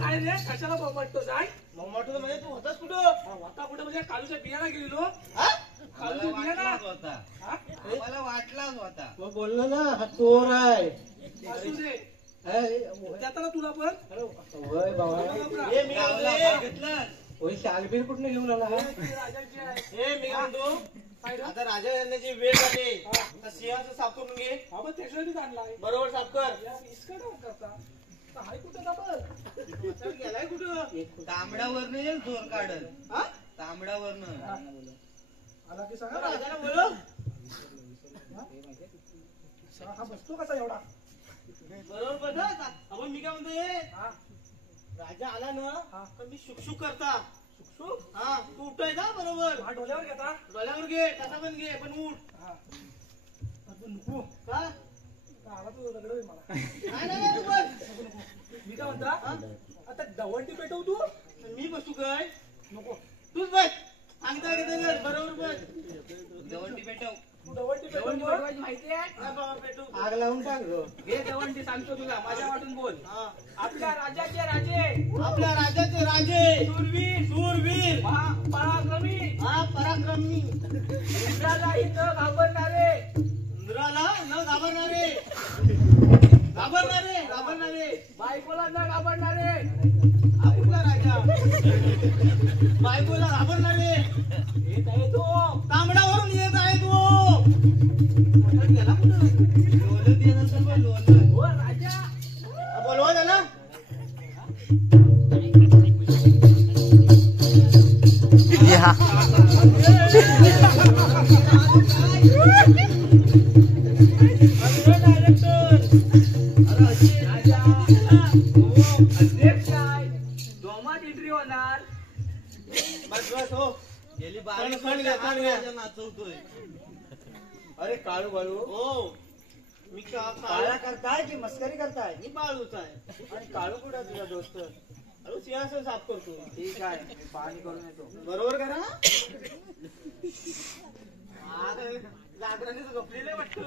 काय रे, कशाला बघतो जाय? मम्माटो म्हणजे तू होतास कुठं? आता कुठे म्हणजे काजूच्या बियाला गेलो. मला वाटलाच होता. मला वाटलाच होता. मग बोललो ना, हा चोर आहे. असू दे. हे जाताना तुला पण होय बाबा. मी म्हणतो, घेतलं होय, शालबीर कुठनं घेऊन आला हा? राजाची आहे. हे मी म्हणतो, आता राजा येण्याची वेळ झाली. आता सिंहाचं साफ करून घे. हा मग त्याच्यासाठीच आणलाय. बरोबर साफ कर. या इसका डाऊन करता. तर हाय कुठं दाबल? तर गेलाय कुठं? तांबड्यावरनं येईल जोर काढल. हा? तांबड्यावरनं. आला की सांगा राजाला बोलव. हा बसतो कसा एवढा? बरोबर बघा. आपण मी काय म्हणतोय, हा राजा आला ना तर मी शुकशुक करता. शुकशुक? हा तू उठाय ना बरोबर. हा डोल्यावर घेता. डोल्यावर घे, कसा पण घे, पण उठ. हा अजून नको. का? आला तू रगड होईल मला. नाही तू बस. मी काय म्हणता, आता दवंडी पेटव तू. मी बसू काय? नको तूच बस. सांगता घेता बरोबर बस. दवंडी पेटव. तू दवंडी पेटव. दवंडी पेटवायची माहिती आहे? नाही बाबा पेटू. आग लावून टाक ग. घे दवंडी, सांगतो तुला. माझ्या वाटून बोल. हा. आपल्या राजाचे राजे, आपल्या राजाचे राजे, शूरवीर, शूरवीर, पराक्रमी, हा पराक्रमी, इंद्रालाही न घाबरणारे, इंद्राला न घाबरणारे, घाबरणारे, बायकोला न घाबरणारे, हा कुठला राजा? बायकोला घाबरणारे. येत आहे तो. तांबडावरून येत आहे तो. गेला कुठं? लोलत येत असेल बा, लोलत. हो राजा, बोलवा त्याला. या जोमात एंट्री होणार. बस बस हो. गेली नाचवतोय. अरे काळू बाळू हो. मी काळा करताय की मस्करी करताय? मी बाळूच आहे. आणि काळू कुठे तुझा दोस्त? अरे सिंहासन साफ करतो. ठीक आहे, मी पाणी करून येतो. बरोबर करा. जागराने झोपलेले वाटतं.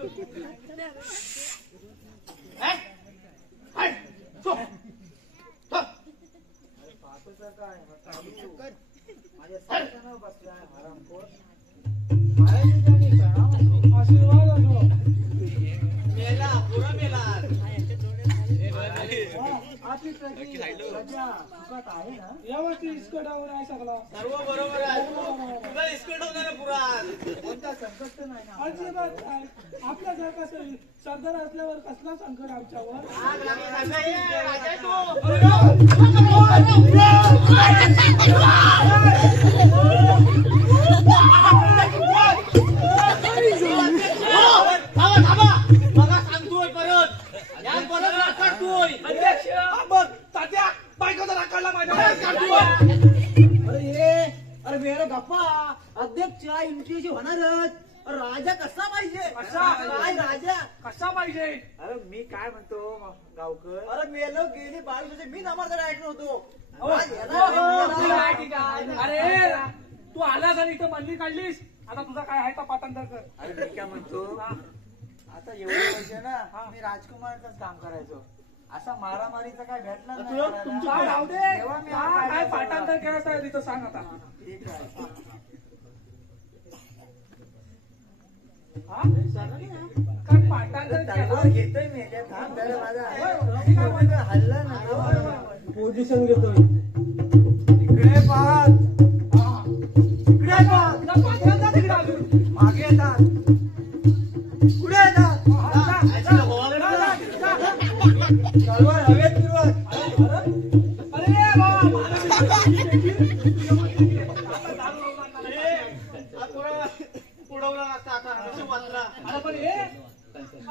माझ्या सारखा बसलाय हरामखोर. मेला पुरा मेला. सर्व बरोबर आहे. तुला इस्कट होणार पुरा. कोणता संकट नाही ना. अजिबात नाही. आपल्यासारखा सरदार असल्यावर कसला संकट आमच्यावर. बघा सांगतोय परत. या परत राखतोय. अध्यक्ष बघ तात्या बायकोचा राखला माझ्या. अरे मेरे गप्पा अध्यक्ष इंटरव्ह्यू होणारच. राजा कसा पाहिजे? काय राजा कसा पाहिजे? अरे मी काय म्हणतो गावकर. अरे मेलो गेली 22 वर्ष मी नामाचा डायरेक्टर होतो. अरे तू आलास आणि इथं मंदिर काढलीस. आता तुझा काय आहे का पाठांतर कर. अरे मी काय म्हणतो आता एवढे वर्ष ना मी राजकुमारच काम करायचो. असा मारामारीचा काय भेटला तुमचं राहू दे. काय पाठांतर करायचं आहे तिथं सांग आता. ठीक आहे. काय पाठांतर घेतोय मी माझा हल्ला ना पोझिशन घेतोय. इकडे पाहत इकडे पाहत तिकडे अजून मागे येतात पुढे येतात. तलवार हवेत फिरवत. अरे उडवला नसता आता वाचला. अरे पण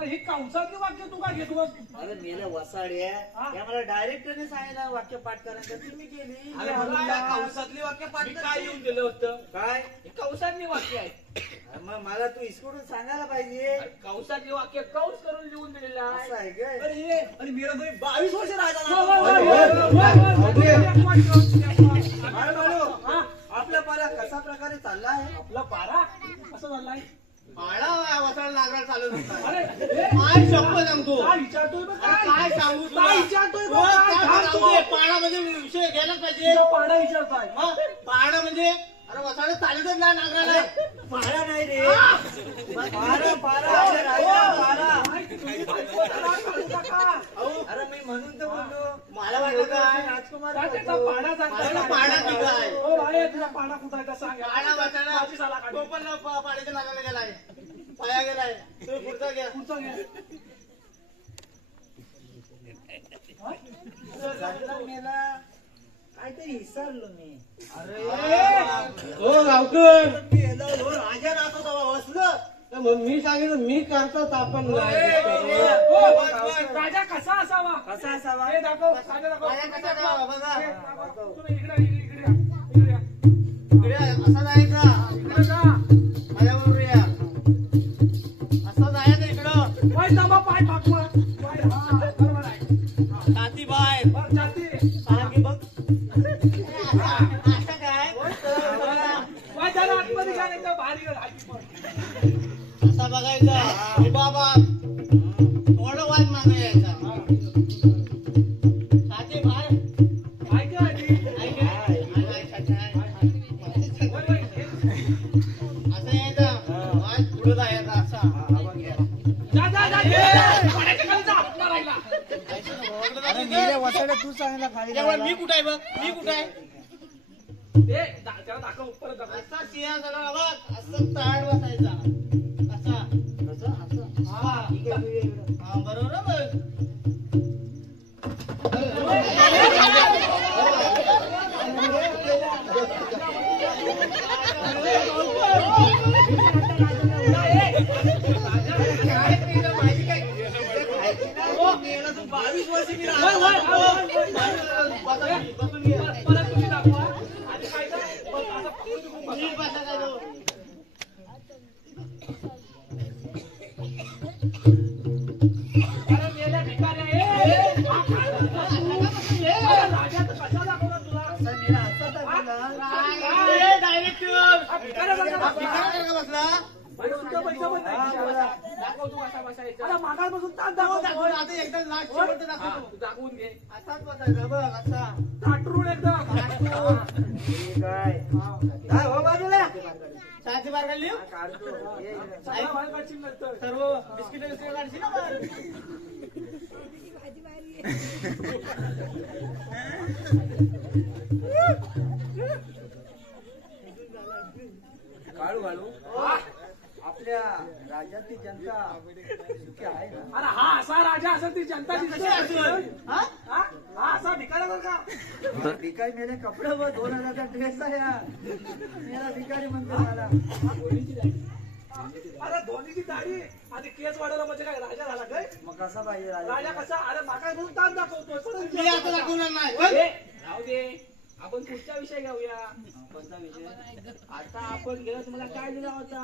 हे कंसातली वाक्य तू काय घेतो? अरे मेला वसाड्या या मला डायरेक्टरने सांगितलं वाक्य पाठ करायचं तुम्ही केली. कंसातली वाक्य पाठ काय येऊन दिलं होतं? काय कंसातली वाक्य आहे. मग मला तू इस्कडून सांगायला पाहिजे. कंसातली वाक्य कौस करून लिहून दिलेलं आहे. असं आहे काय? आणि मेरा 22 वर्ष राजा. आपला पारा कसा प्रकारे चालला आहे? आपला पारा असं झालाय. पाळा वसाड लागला चालू होता. अरे काय शब्द सांगतो. काय विचारतोय बघ काय? काय सांगू तुला? काय विचारतोय बघ रोज काय? काय थांब तू. सांगू? पाळा म्हणजे विषय घ्यायलाच पाहिजे. तुला पाडा विचारताय. मग पाळा म्हणजे अरे वसाड चालतच नाही नागराला. पारा नाही रे. पारा पारा पारा. अरे मी म्हणून तर बोललो. मला वाटलं काय राजकुमार त्याचा पाडा मला पाळा निघाय. हो भाई तुझा पाडा कुठं आहे का सांग. पाळा वाटायला माझी साला काढ. तो पण पाण्याच्या नागाला गेलाय. पाया गेलाय. तो पुढचा घ्या. पुढचा घे. मेला काहीतरी विसरलो मी. हो गावकर राजा राहतो बसलं. मग मी सांगितलं मी करतात आपण राजा कसा असावा? कसा असावा? हे दाखव. राजा दाखव. राजा कसा असावा? बघा. तुम्ही इकडे इकडे या. इकडे असा जायचा. इकडे जा. माझ्याबरोबर या. असं जायचं इकडं. पाय दाबा पाय टाकवा. पाय हा बरोबर आहे. छाती बाहेर. बरं जाती. सांग बघ. असं काय पाय जरा आतमध्ये घ्या नाही तर बाहेर येईल हाती पण. असा बघायचा. बाबा थोडं वाज मागे यायचा. छाती बाहेर. ऐका आधी. असं यायचं. वाज पुढे जायचा असा. जा जा जा. पाण्याच्या खाली जा. आपला राहिला. तू सांगितलं खाली मी कुठं आहे बघ. मी कुठं आहे. त्याला दाखव परत दाखव. असा सिंहासनावर बघ. असं ताड बसायचा. असा असं असं. हा बरोबर बघ. बसून घे. परत तुम्ही दाखवा आणि काय काय बस असं नीट बसा काय तो. अरे मेल्या भिकाऱ्या, राजा तर कसा दाखवला तुला? बसला दाखवतो कसा बसायचा. अरे मागापासून ताण दाखव. आता एकदम लास्ट शेवट दाखवतो. तू दाखवून घे. असाच बसायचा बघ असा. ताटरून एकदम काय हो बाजूला चहाची बार काढली काढतो बाहेर काढशील नंतर. सर्व बिस्किट काढशील ना बाहेर. काढू घालू आपल्या राज्यातली जनता सुखी आहे ना. अरे हा असा राजा असेल ती जनता दिसते असेल. हा असा भिकाऱ्या बरं का. भिकारी मेरे कपडे व 2000चा ड्रेस आहे हा. मेरा भिकारी म्हणतो मला. अरे धोनीची दाढी आणि केस वाढवला म्हणजे काय राजा झाला काय? मग कसा पाहिजे राजा कसा? अरे माका म्हणून ताण दाखवतो. मी आता दाखवणार नाही. राहू दे, आपण पुढचा विषय घेऊया. कोणता विषय? आता आपण गेलो तुम्हाला काय दिला होता?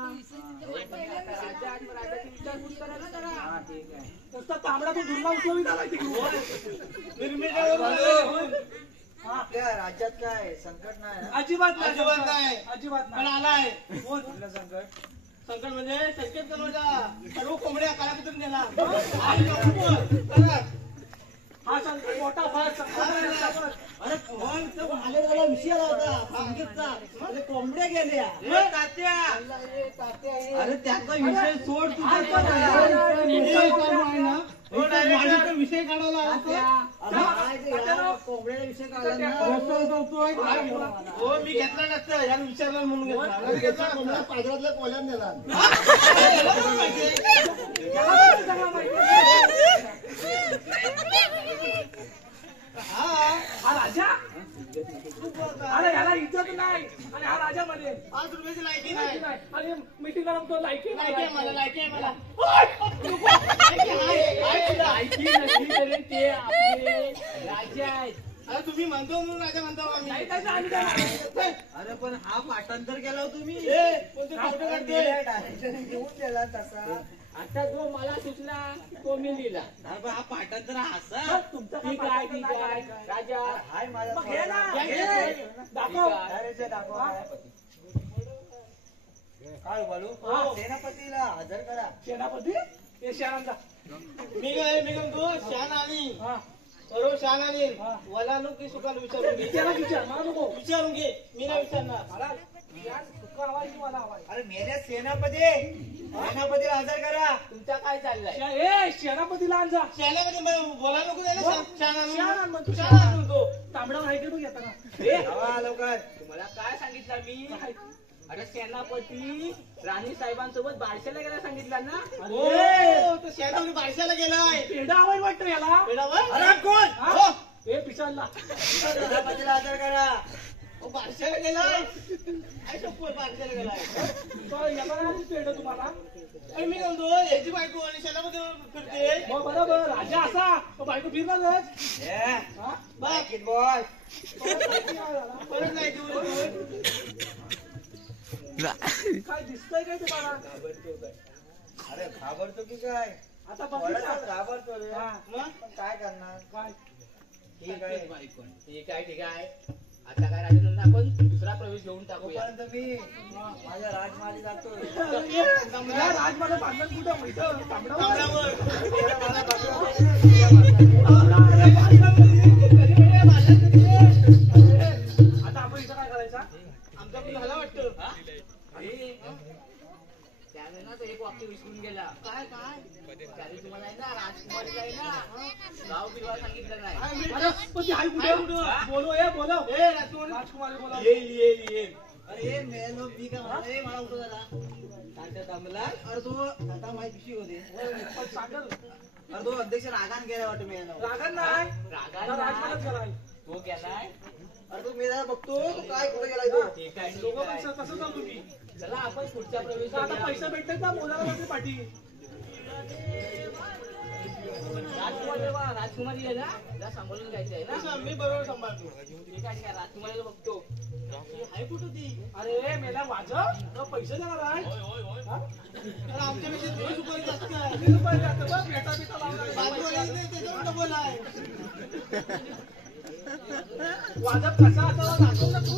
आता राजा आणि राजाची विचारपूस करा ना जरा. हा ठीक आहे. नुसता तांबड्यातून धुरला उचलून झाला आपल्या राज्यात काय संकट नाही ना? अजिबात नाही. अजिबात नाही. अजिबात पण नाही. आलाय कुठलं संकट? संकट म्हणजे संकेत करूचा सर्व कोंबड्या काळाकडून गेला. हा संकट मोठा फार संकट. अरे कोण तो आलेला विषय होता संगीतचा. अरे कोंबड्या गेल्या. अरे त्याचा विषय सोड. तुझा विषय काढायला कोंबड्याचा विषय काढला. हो मी घेतला नसतं यानं विचारलं म्हणून घेतला. कोंबड्या पाजरातल्या कोल्यान नेला. हा राजा. अरे याला इज्जत नाही आणि हा राजा मध्ये 5 रुपयाची लायकी नाही. आणि मिटिंगला तो लायकी लायकी आहे मला. लायकी आहे मला. लायकी नसली तरी ते आपले राजा आहेत. अरे तुम्ही म्हणतो म्हणून राजा म्हणतो आम्ही. अरे पण हा पाठांतर केला तुम्ही. कोणते फोटो काढतोय. घेऊन गेला तसा. आता जो मला सुचला तो मी लिहिला. हा पाठांतर असा. ठीक आहे ठीक आहे राजा. हाय माझा मग घे ना. दाखव. डायरेक्ट दाखवा. काय बोलू? सेनापतीला हजर करा. सेनापती हे शहरांचा. मी म्हणतो शान आणि बरोबर शान आणि वला नको की सुखाला विचारून घे. त्याला विचार मला नको. विचारून घे. मी नाही विचारणार. अरे मेरे सेनापतीला हजर करा. तुमचा काय चाललाय? ए सेनापतीला आण जा. शाळेमध्ये बोला नको त्याला शान शान म्हणतो. शान म्हणतो. तांबडा माहिती तू घेताना. लवकर. तुम्हाला काय सांगितलं मी? अरे सेनापती राणी साहेबांसोबत बारशाला गेला सांगितलं ना. हो तो शान बारशाला गेलाय. पेढा आवड वाटतं याला. बेडावर अरे कोण? हा? हे पिसाला. सेनापतीला हजर करा. बारशाला गेलाय. काय शपथ बारशाला गेलाय. याला पेढ तुम्हाला. अरे मी म्हणतो याची बायको आणि शालामध्ये फिरते. मग बरोबर राजा असा तो बायको फिरणारच. बाकीत बॉय. परत नाही घेऊन काय दिसतंय काय तुम्हाला? अरे घाबरतो की काय? आता थोडासा बघितलं. घाबरतो रे. मग पण काय करणार? काय ठीक आहे. ठीक आहे ठीक आहे. आता काय राजा आपण दुसरा प्रवेश घेऊन टाकूया. तोपर्यंत मी माझ्या राजमाली जातो. राजमाला भांडण कुठं माहिती तांबडा. आता आपण इथं काय करायचं? आमचा पण झाला वाटतं. त्याने ना तो एक वाक्य विसरून गेला. काय त्याने तुम्हाला आहे ना राजकुमारी आहे ना गाव बिगाव सांगितलं नाही. अरे पण ती आई कुठे? बोलो बोलो. राजकुमारी बोला. येईल. अरे मेलो मी काय म्हणतो मला उठो जरा. तात्या थांबला. अरे तो आता माहिती कशी होते. पण सांगल अरे तो अध्यक्ष रागान गेला वाटतं मी रागण नाही. रागाला राजमालाच कराय. तो गेलाय. अरे तो मी जरा बघतो तो काय कुठे गेलाय तो. ठीक आहे लोक ठीक आहे. कसं जाऊ तुम्ही? चला आपण पुढच्या प्रवेश आता पैसे भेटतात ना बोलायला पाठी. राजकुमारी आहे ना तिला सांभाळून घ्यायची आहे ना. मी बरोबर सांभाळतो. ठीक आहे राजकुमारीला बघतो. आहे कुठं ती? अरे मेला वाजव पैसे देणार आहे. आमच्या पेक्षा तुला सुपारी जास्त आहे. सुपारी जास्त बघ भेटा बिटा त्याच्यावर डबल आहे. वाजव कसा असावा दाखव ना तू.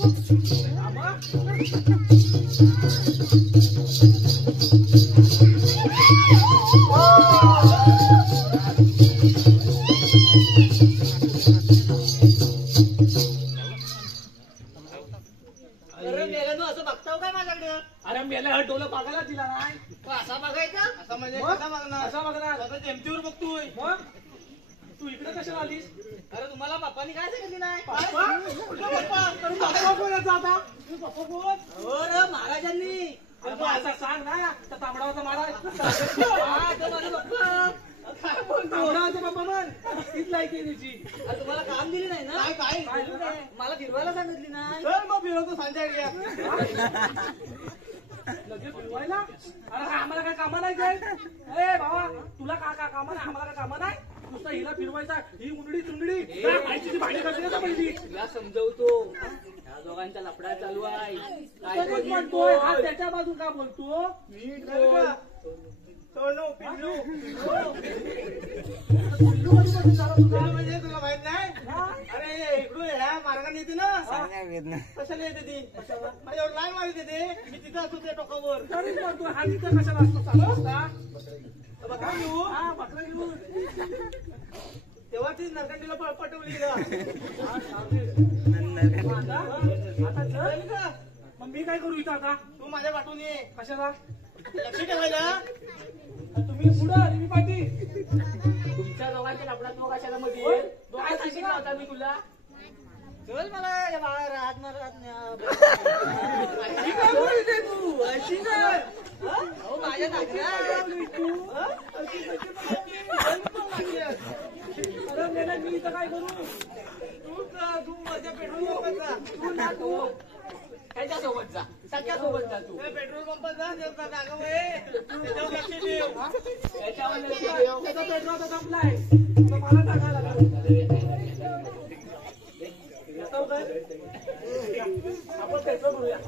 अरे मेल्यानं असं बघताव काय माझ्याकडे? अरे मेला डोलं बघायला दिला नाही. असा बघायचा? असा म्हणजे कसा बघणार? असा बघणार आता जेमतीवर बघतोय. मग तू इकडे कशाला आलीस? अरे तुम्हाला बाप्पानी काय सांगितली नाही? पप्पा? कुठला पप्पा? पप्पा कोणाचा आता? तू पप्पा कोण? हो रे महाराजांनी. अरे तू असं सांग ना त्या तांबडाचा महाराज. हा, तो माझा बाप्पा. काय बोलतो? तांबडाचा बाप्पा म्हण. इथला आहे की त्याची. अरे तुम्हाला काम दिली नाही ना? काय? मला फिरवायला सांगितली नाही. चल मग फिरवतो संध्याकाळी. लगेच फिरवायला? अरे आम्हाला काय कामं नाही काय? ए भावा तुला का कामं नाही आम्हाला काय कामं नाही? नुसतं हिला फिरवायचा ही उंडडी चुंडडी आईची भांडी करते ना पहिली. तिला समजवतो या दोघांचा लफडा चालू आहे. काय तरीच म्हणतोय हा त्याच्या बाजू का बोलतो? नीट बोल. सोनू पिल्लू म्हणजे तुला माहित नाही? अरे इकडून ह्या मार्गाने येते ना कशाला येते ती? माझ्यावर लाईन मारत येते. मी तिथं असतो त्या टोकावर. तरीच म्हणतो हा तिथं कशाला असतो चालू असता? बकरा घेऊ हा बकरा घेऊ. तेव्हा ती नरकंडीला पटवली का? आता चल का? मग मी काय करू इथं आता? तू माझ्या पाठवून ये. कशाला? लक्ष ठेवायला. तुम्ही पुढं आणि मी पाठी. तुमच्या दोघांच्या लफडा तो कशाला मध्ये? काय सांगितलं होता मी तुला? चल मला या बाहेर हात मारत काय बोलते तू? अशी काय? हो माझ्या नाकऱ्या. अरे मेला मी इथं काय करू? तू माझ्या पेट्रोल पंपाचा. तू ना तू त्याच्या सोबत जा सगळ्या सोबत जा तू. पेट्रोल पंपात जा त्याच्यावर लक्ष ठेव. त्याच्यावर लक्ष ठेव. त्याचा पेट्रोल आता संपलाय तर मला टाकायला लागेल. आपण पेट्रोल भरूया.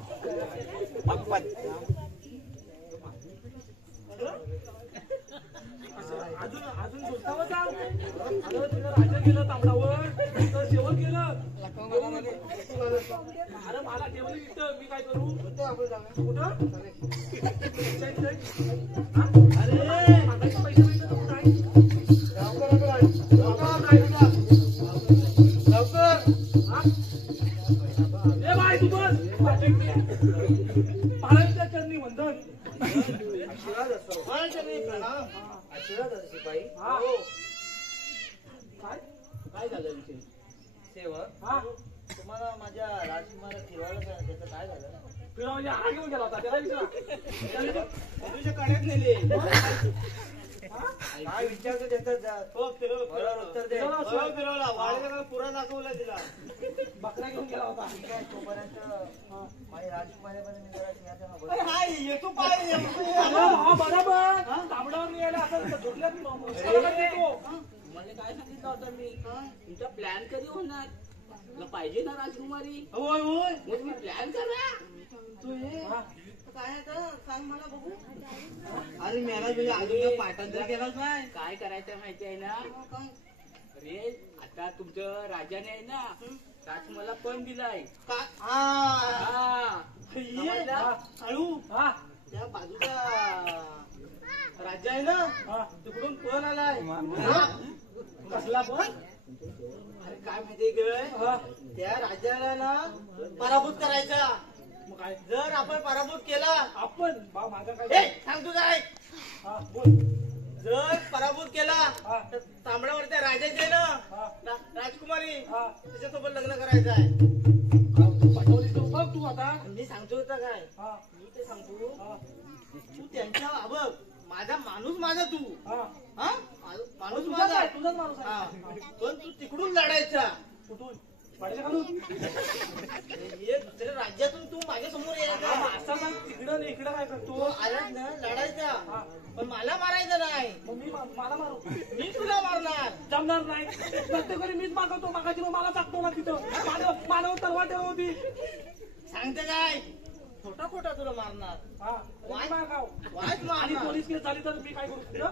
अजून बोलतावं जाऊ. अरे तिला राजा गेलं तांबडावर तर जेवण केलं. अरे मला ठेवलं इथं मी काय करू? कुठं? अरे मागायचे पैसे मिळतात तू काय? ए बाय तू बस. महाराजांच्या चरणी वंदन. आशीर्वाद असतो शिपाई. हा काय झालं विषय? सेवक हा तुम्हाला माझ्या राजकुमार फिरवायला सांगितलं त्याचं काय झालं? फिरा म्हणजे हा घेऊन गेला होता त्याला विचारा. तुझ्या काढ्यात नेले. काय विचारतो त्याचं बरोबर उत्तर दे. फिरवला वाढीला पुरा दाखवला तिला. बकरा घेऊन गेला होता. ठीक आहे तोपर्यंत माझ्या राजकुमारीमध्ये मी जरा सिंहासनावर बसतो. अरे हाय येतो पाय हा बरोबर तांबडावर यायला असं झोपल्यात मला काय सांगितलं होतं मी? तुमचा प्लॅन कधी होणार? तुला पाहिजे ना राजकुमारी? होय होय. मग तुम्ही प्लॅन करा. तू हे काय सांग मला बघू. अरे मेला तुझ्या अजून पाठांतर केलाच नाही. काय करायचं माहिती आहे ना? अरे आता तुमचं राजाने आहे ना राजकुमारला पण दिलाय. हळू हा त्या बाजूचा राज्य आहे ना तिकडून पण आलाय. कसला पण? अरे काय माहितीये ग त्या राज्याला ना पराभूत करायचा. मग काय जर आपण पराभूत केला आपण बा माझा काय सांग तुझा ऐक. हा बोल. जर पराभूत केला तर तांबड्यावर त्या राजाचे ना राजकुमारी त्याच्यासोबत लग्न करायचं आहे. पटवली तू बघ तू आता. मी सांगतो होता काय मी ते सांगतो. तू त्यांच्या बघ माझा माणूस माझा तू माणूस माझा तुझाच माणूस आहे. पण तू तिकडून लढायचा. कुठून? पाडीच्या खालून हे दुसऱ्या राज्यातून तू माझ्या समोर यायचा असं काय तिकडं नाही इकडं काय तो करतो आलाच ना लढायचा पण मला मारायचं नाही मग मी मला मारू मी तुला मारणार जमणार नाही प्रत्येक वेळी मीच मागवतो मागाची मग मला टाकतो ना तिथं मानव तलवार ठेवत होती सांगते काय खोटा खोटा तुला मारणार हा वाय मागाव वाच आणि मारणार पोलीस केस झाली तर मी काय करू तिथं?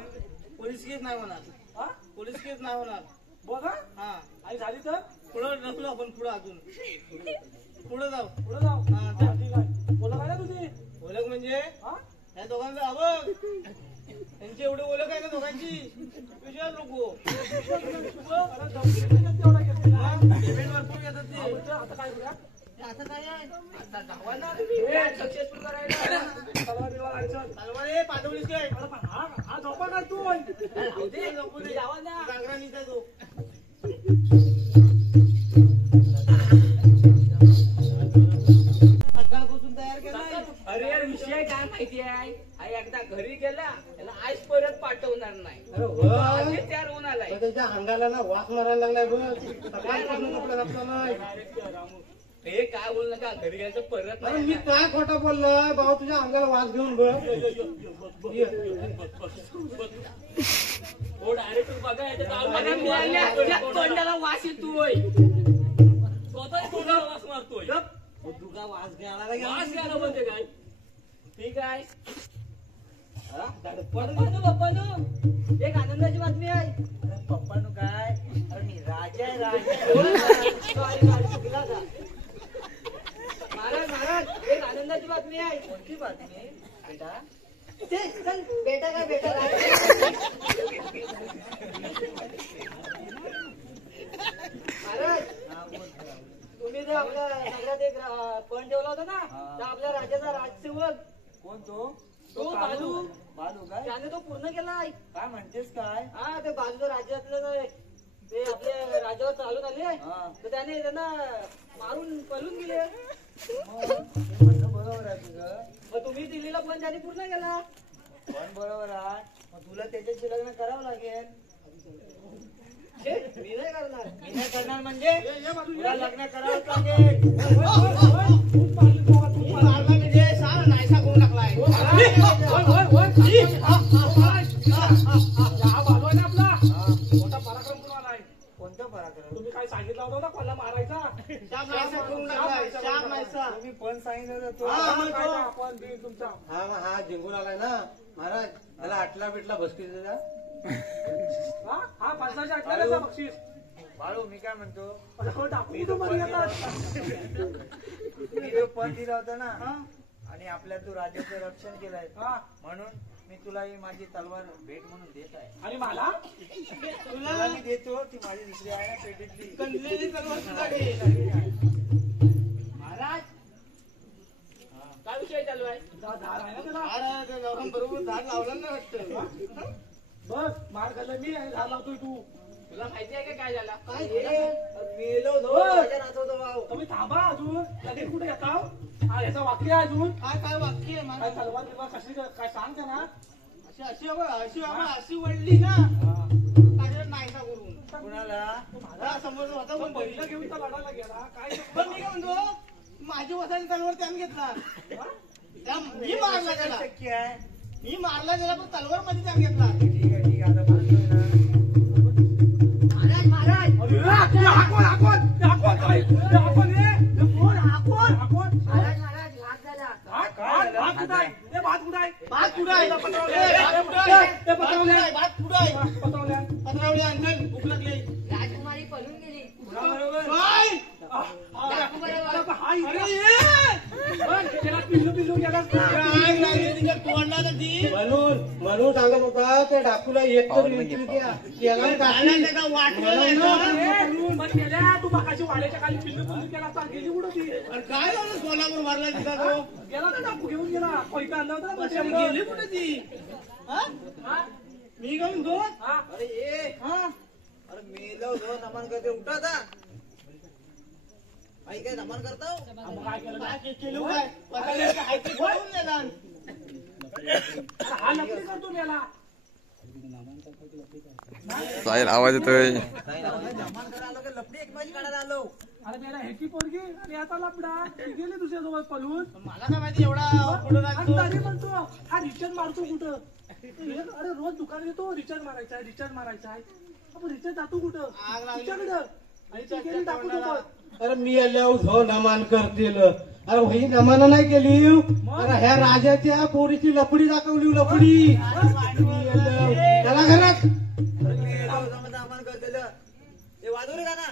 पोलीस केस नाही होणार हा पोलीस केस नाही होणार बघा हा आणि झाली तर पुढं ढकलू आपण पुढं अजून पुढं जाऊ पुढे जाऊ हा, हा, ठीक आहे बोला काय ना तुझी ओळख म्हणजे हा या दोघांचं बघ त्यांची एवढी ओळख आहे ना दोघांची विचार नको तेवढा घेतलेला पेमेंट भरपूर घेतात ते आता काय करूया आता काय आहे आता गावाला सक्सेसफुल करायला तलवार बिलवार आणायचं. तलवार हे पाठवलीस काय अरे पण हा झोपा काय तू राहू दे, नको दे. जागरण इथं तो सकाळपासून तयार केलाय अरे यार विषय काय माहिती आहे हा एकदा घरी गेला त्याला आईस परत पाठवणार नाही आधीच तयार होऊन आलाय त्याच्या अंगाला ना वास मारायला लागलाय बघ सकाळपासून कपडे घातला नाही हे काय बोलू नका घरी गेल्याचं परत अरे नाही मी काय खोटा बोललोय भाऊ तुझ्या अंगाला वास घेऊन बघ हो डायरेक्ट बघा याच्यात तोंडाला वास येतोय स्वतः तोंडाला वास मारतोय तुझा वास घ्यायला वास घ्यायला म्हणजे काय ठीक आहे पप्पानो एक आनंदाची बातमी आहे पप्पानु काय अरे मी राजा आहे राजा चुकला का महाराज महाराज एक आनंदाची बातमी आहे कोणती बातमी बेटा चल बेटा काय बेटा काय महाराज तुम्ही जर आपल्या नगरात एक पण ठेवला होता ना तर आपल्या राज्याचा राजसेवक कोण तो तो बालू बालू काय त्याने तो पूर्ण केलाय काय म्हणतेस काय हा ते बाजूच्या राज्यातलं ते आपल्या राज्यावर चालून आले हा. तर त्याने त्यांना मारून पळून गेले म्हणणं बरोबर आहे तुझं मग तुम्ही दिल्लीला पण त्याने पूर्ण केला पण बरोबर आहे मग तुला त्याच्याशी लग्न करावं लागेल छे, मी नाही करणार मी नाही करणार म्हणजे तुला लग्न करावंच लागेल मारला म्हणजे सारा नाहीसा करून टाकलाय मोठा पराक्रम करून आलाय कोणता पराक्रम तुम्ही काय सांगितलं होतं ना कोणाला मारायचा शाप नाहीसा करून टाकलाय शाप नाहीसा तुम्ही पण सांगितलं होतं हा, तो मग काय तो. आपण बिल तुमचा हा जिंकून आलाय ना महाराज त्याला आटला बिटला बसकी दिला हा पाचसाच्या आठवड्याचा बक्षीस बाळू मी काय म्हणतो हो, टाकू तो मर्यादा. मी जो पण दिला होता ना आणि आपल्या तू राज्याचं रक्षण केलंय हा. म्हणून मी तुला ही माझी तलवार भेट म्हणून देत आहे आणि मला तुला मी देतो ती माझी दुसरी आहे ना पेटीतली कंदलेली तलवार तुझ्याकडे. महाराज काय विषय चालू आहे धार आहे ना त्याला अरे, त्या गावांबरोबर झाड लावलं ना वाटतं बस मार खाल्ला मी आणि धार लावतोय तू तुला माहिती आहे का काय झाला काय मेलो राजा नाचवतो भाऊ तुम्ही थांबा अजून लगेच कुठे येता हा याचा वाक्य आहे अजून काय वाक्य आहे काय महाराज तलवार बिलवार कशी काय सांगते ना अशी वळली ना काय नाहीसा करून कुणाला माझा समोर होता तो पण पहिला घेऊन तर लढायला गेला काय पण मी काय म्हणतो माझी वसाली तलवार त्याने घेतला मी मारला त्याला शक्य आहे मी मारला त्याला पण तलवार मध्ये त्याने घेतला ठीक आहे ठीक आहे आता बोलतोय ना महाराज महाराज महाराज महाराज भाग झाला भात कुठं आहे ते भात कुठं आहे भात कुठं आहे भात कुठं आहे पत्रवल्या पत्रावळी अंकल भूक लागली राजकुमारी पळून गेली काय काय लागली तिच्या तोंडाला ती म्हणून सांगत होता त्या डाकूला एक तर विचारू द्या त्याला त्याचा वाटलेला तू बाकाशी वाड्याच्या खाली पिल्लू पिल्लू केला तर गेली कुठं ती काय झालं सोलापूर मारला तिचा तो गेला ना टाकू घेऊन गेला पैका आणला होता ना कशाला पैशाला. गेली कुठे ती हा? मी काय म्हणतो हा? अरे ये अरे मेलो जो नमन करते उठा आता आई काय नमन करता मग काय केलं काय केलं काय पकडलं काय ते बोलून देणार. हा नक्की करतो मेला साहिल आवाज येतोय नमन करायला आलो का लपडी एक माझी काढायला आलो अरे बेटा ह्याची पोरगी आणि आता लपडा ती गेली दुसऱ्यासोबत पळून. मला काय माहिती एवढा पुढे आणि तरी म्हणतो हा रिचार्ज मारतो कुठं. अरे रोज दुकान येतो रिचार्ज मारायचा आहे रिचार्ज मारायचा आहे. आपण रिचार्ज जातो कुठं तिच्याकडं आणि ती गेली टाकू सोबत. अरे मी आल्यावर हो नमान करतील. अरे ही नमान नाही केली. अरे ह्या राजाच्या पोरीची लपडी दाखवली लपडी. त्याला घरात नमन करतील. ते वाजव रे गाणं.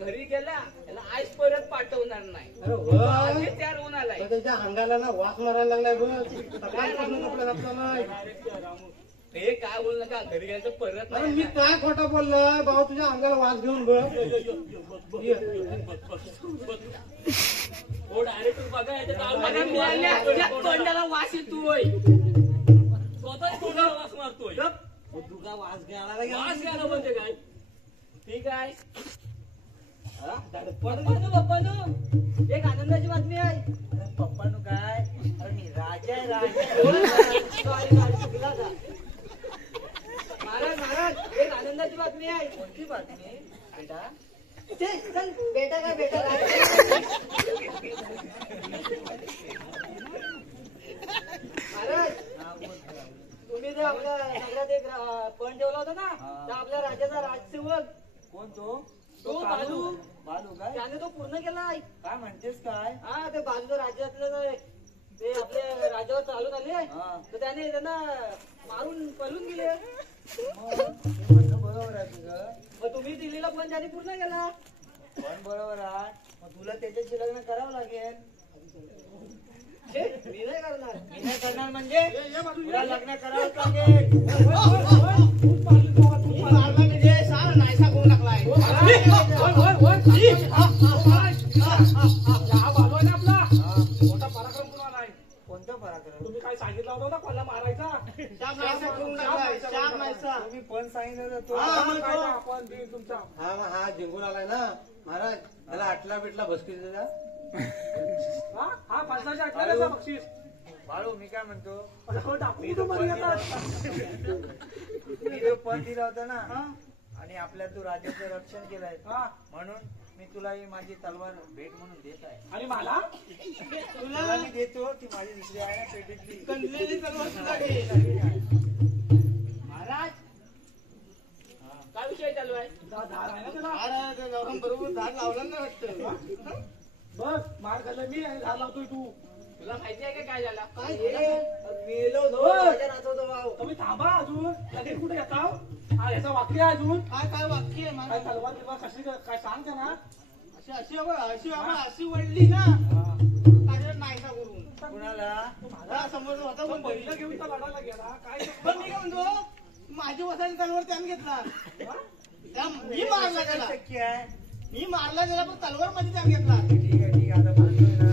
घरी गेला त्याला आईस परत पाठवणार नाही. तयार होऊन आलाय. त्याच्या अंगाला ना वास मारायला लागलाय बघ. हे काय बोलू नका घरी गेल्याचं परत अरे मी काय खोटा बोललोय भाऊ तुझ्या अंगाला वास घेऊन बघ. डायरेक्ट बघा तोंडाला वास येतोय. स्वतः तोंडाला वास मारतोय. तुझा वास घ्यायला वास घ्यायला म्हणजे काय ठीक आहे. पप्पानो एक आनंदाची बातमी आहे. पप्पानो काय अरे मी राजा आहे महाराज एक आनंदाची बातमी आहे. कोणती बातमी बेटा. चल बेटा काय बेटा काय महाराज तुम्ही जे आपल्या नगरात एक पण ठेवला होता ना त्या आपल्या राज्याचा राजसेवक कोण तो बालू बालू काय त्याने तो पूर्ण केलाय. काय म्हणतेस काय. हा ते बाजूच्या राज्यातलं ते आपल्या राज्यावर चालून आले तर त्याने त्यांना मारून पळून गेले. म्हणणं बरोबर आहे तुझं. मग तुम्ही दिल्लीला पण त्याने पूर्ण केला. पण बरोबर आहे. मग तुला त्याच्याशी लग्न करावं लागेल. मी नाही करणार. मी नाही करणार म्हणजे तुला लग्न करावंच लागेल. कोणता पराक्रम. तुम्ही काय सांगितलं होतं ना कोणाला मारायचा. तुम्ही पण सांगितलं तो आपण तुमचा हा जिंकून आलाय ना महाराज. त्याला आटला बिटला भस्की दिला. हा 5,000 8,000 बक्षीस. बाळू मी काय म्हणतो मी तो पण दिला होता ना आणि आपल्या तू राज्याचं रक्षण केलंय म्हणून मी तुला ही माझी तलवार भेट म्हणून देत आहे. आणि मला तुला मी देतो ती माझी दुसरी आहे ना पेटीतली महाराज काय विषय चालू आहे. धार आहे ना त्याला. बरोबर धार लावला ना वाटतं. बस मार खाल्ला मी आणि धार लावतोय तू. तुला माहिती आहे का काय झाला. मेलो भाऊ. तुम्ही थांबा अजून लगेच कुठे येता. हा याचा वाक्य आहे अजून काय वाक्य आहे काय तलवार बिलवार कशी काय सांगते ना. अशी वळली ना नाही का करून कुणाला समोर होता पण पहिलं घेऊन तर लढायला गेला काय. पण मी काय म्हणतो माझी वसाची तलवार त्याने घेतला. मी मारला त्याला. शक्य आहे. मी मारला त्याला पण तलवार मध्ये त्याने घेतला. ठीक आहे ठीक आहे आता बोलतोय ना.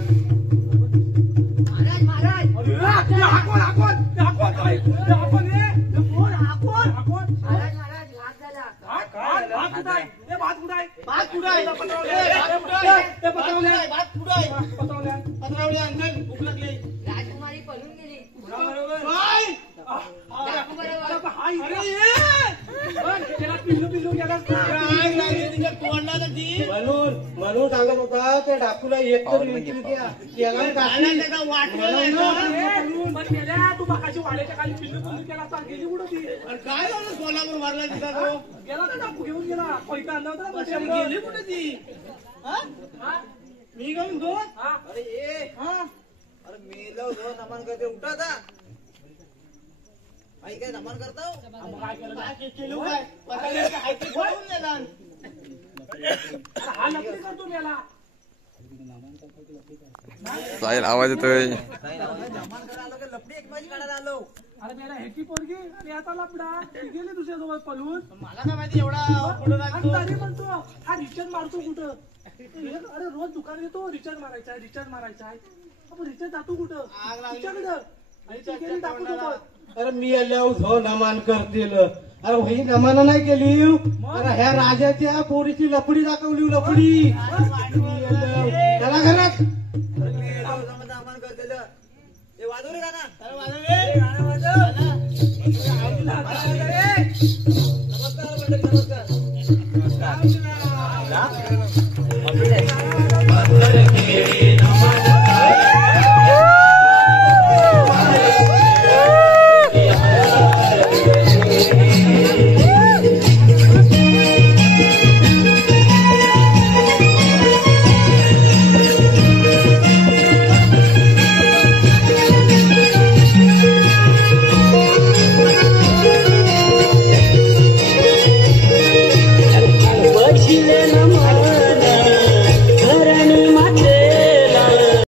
राजकुमारी पळून गेली. म्हणून सांगत होता त्या डाकूला एक तर तू बाकाशी वाड्याच्या खाली पिल्लू पिल्लू केला गेली कुठं ती. काय झालं सोलापूर मारला तिथं तो गेला ना डाकू घेऊन गेला. पैका आणला होता गेली कुठे ती. मी काय म्हणतो अरे मेलो नमन करते उठा आता. आई काय नमन करता काय केलं केलं काय हा लपडी करतो मेला. साहिल आवाज येतोय. लपडी एकमेकांची काढायला आलो. अरे मेला हेकी पोरगी आणि आता लपडा ती गेली दुसऱ्यासोबत पळून. मला काय माहिती एवढा पुढे आणि तरी म्हणतो हा रिचार्ज मारतो कुठं. अरे रोज दुकान येतो रिचार्ज मारायचा आहे रिचार्ज मारायचा आहे. आपण रिचार्ज जातो कुठं तिच्याकडं आणि ती गेली टाकू सोबत. अरे मी आल्यावर हो नमान करतील. अरे ही नमान नाही केली. अरे ह्या राजाच्या पोरीची लपडी दाखवली लपडी. त्याला घरात अमान करतील. ते वाजवले का ना? वाजवले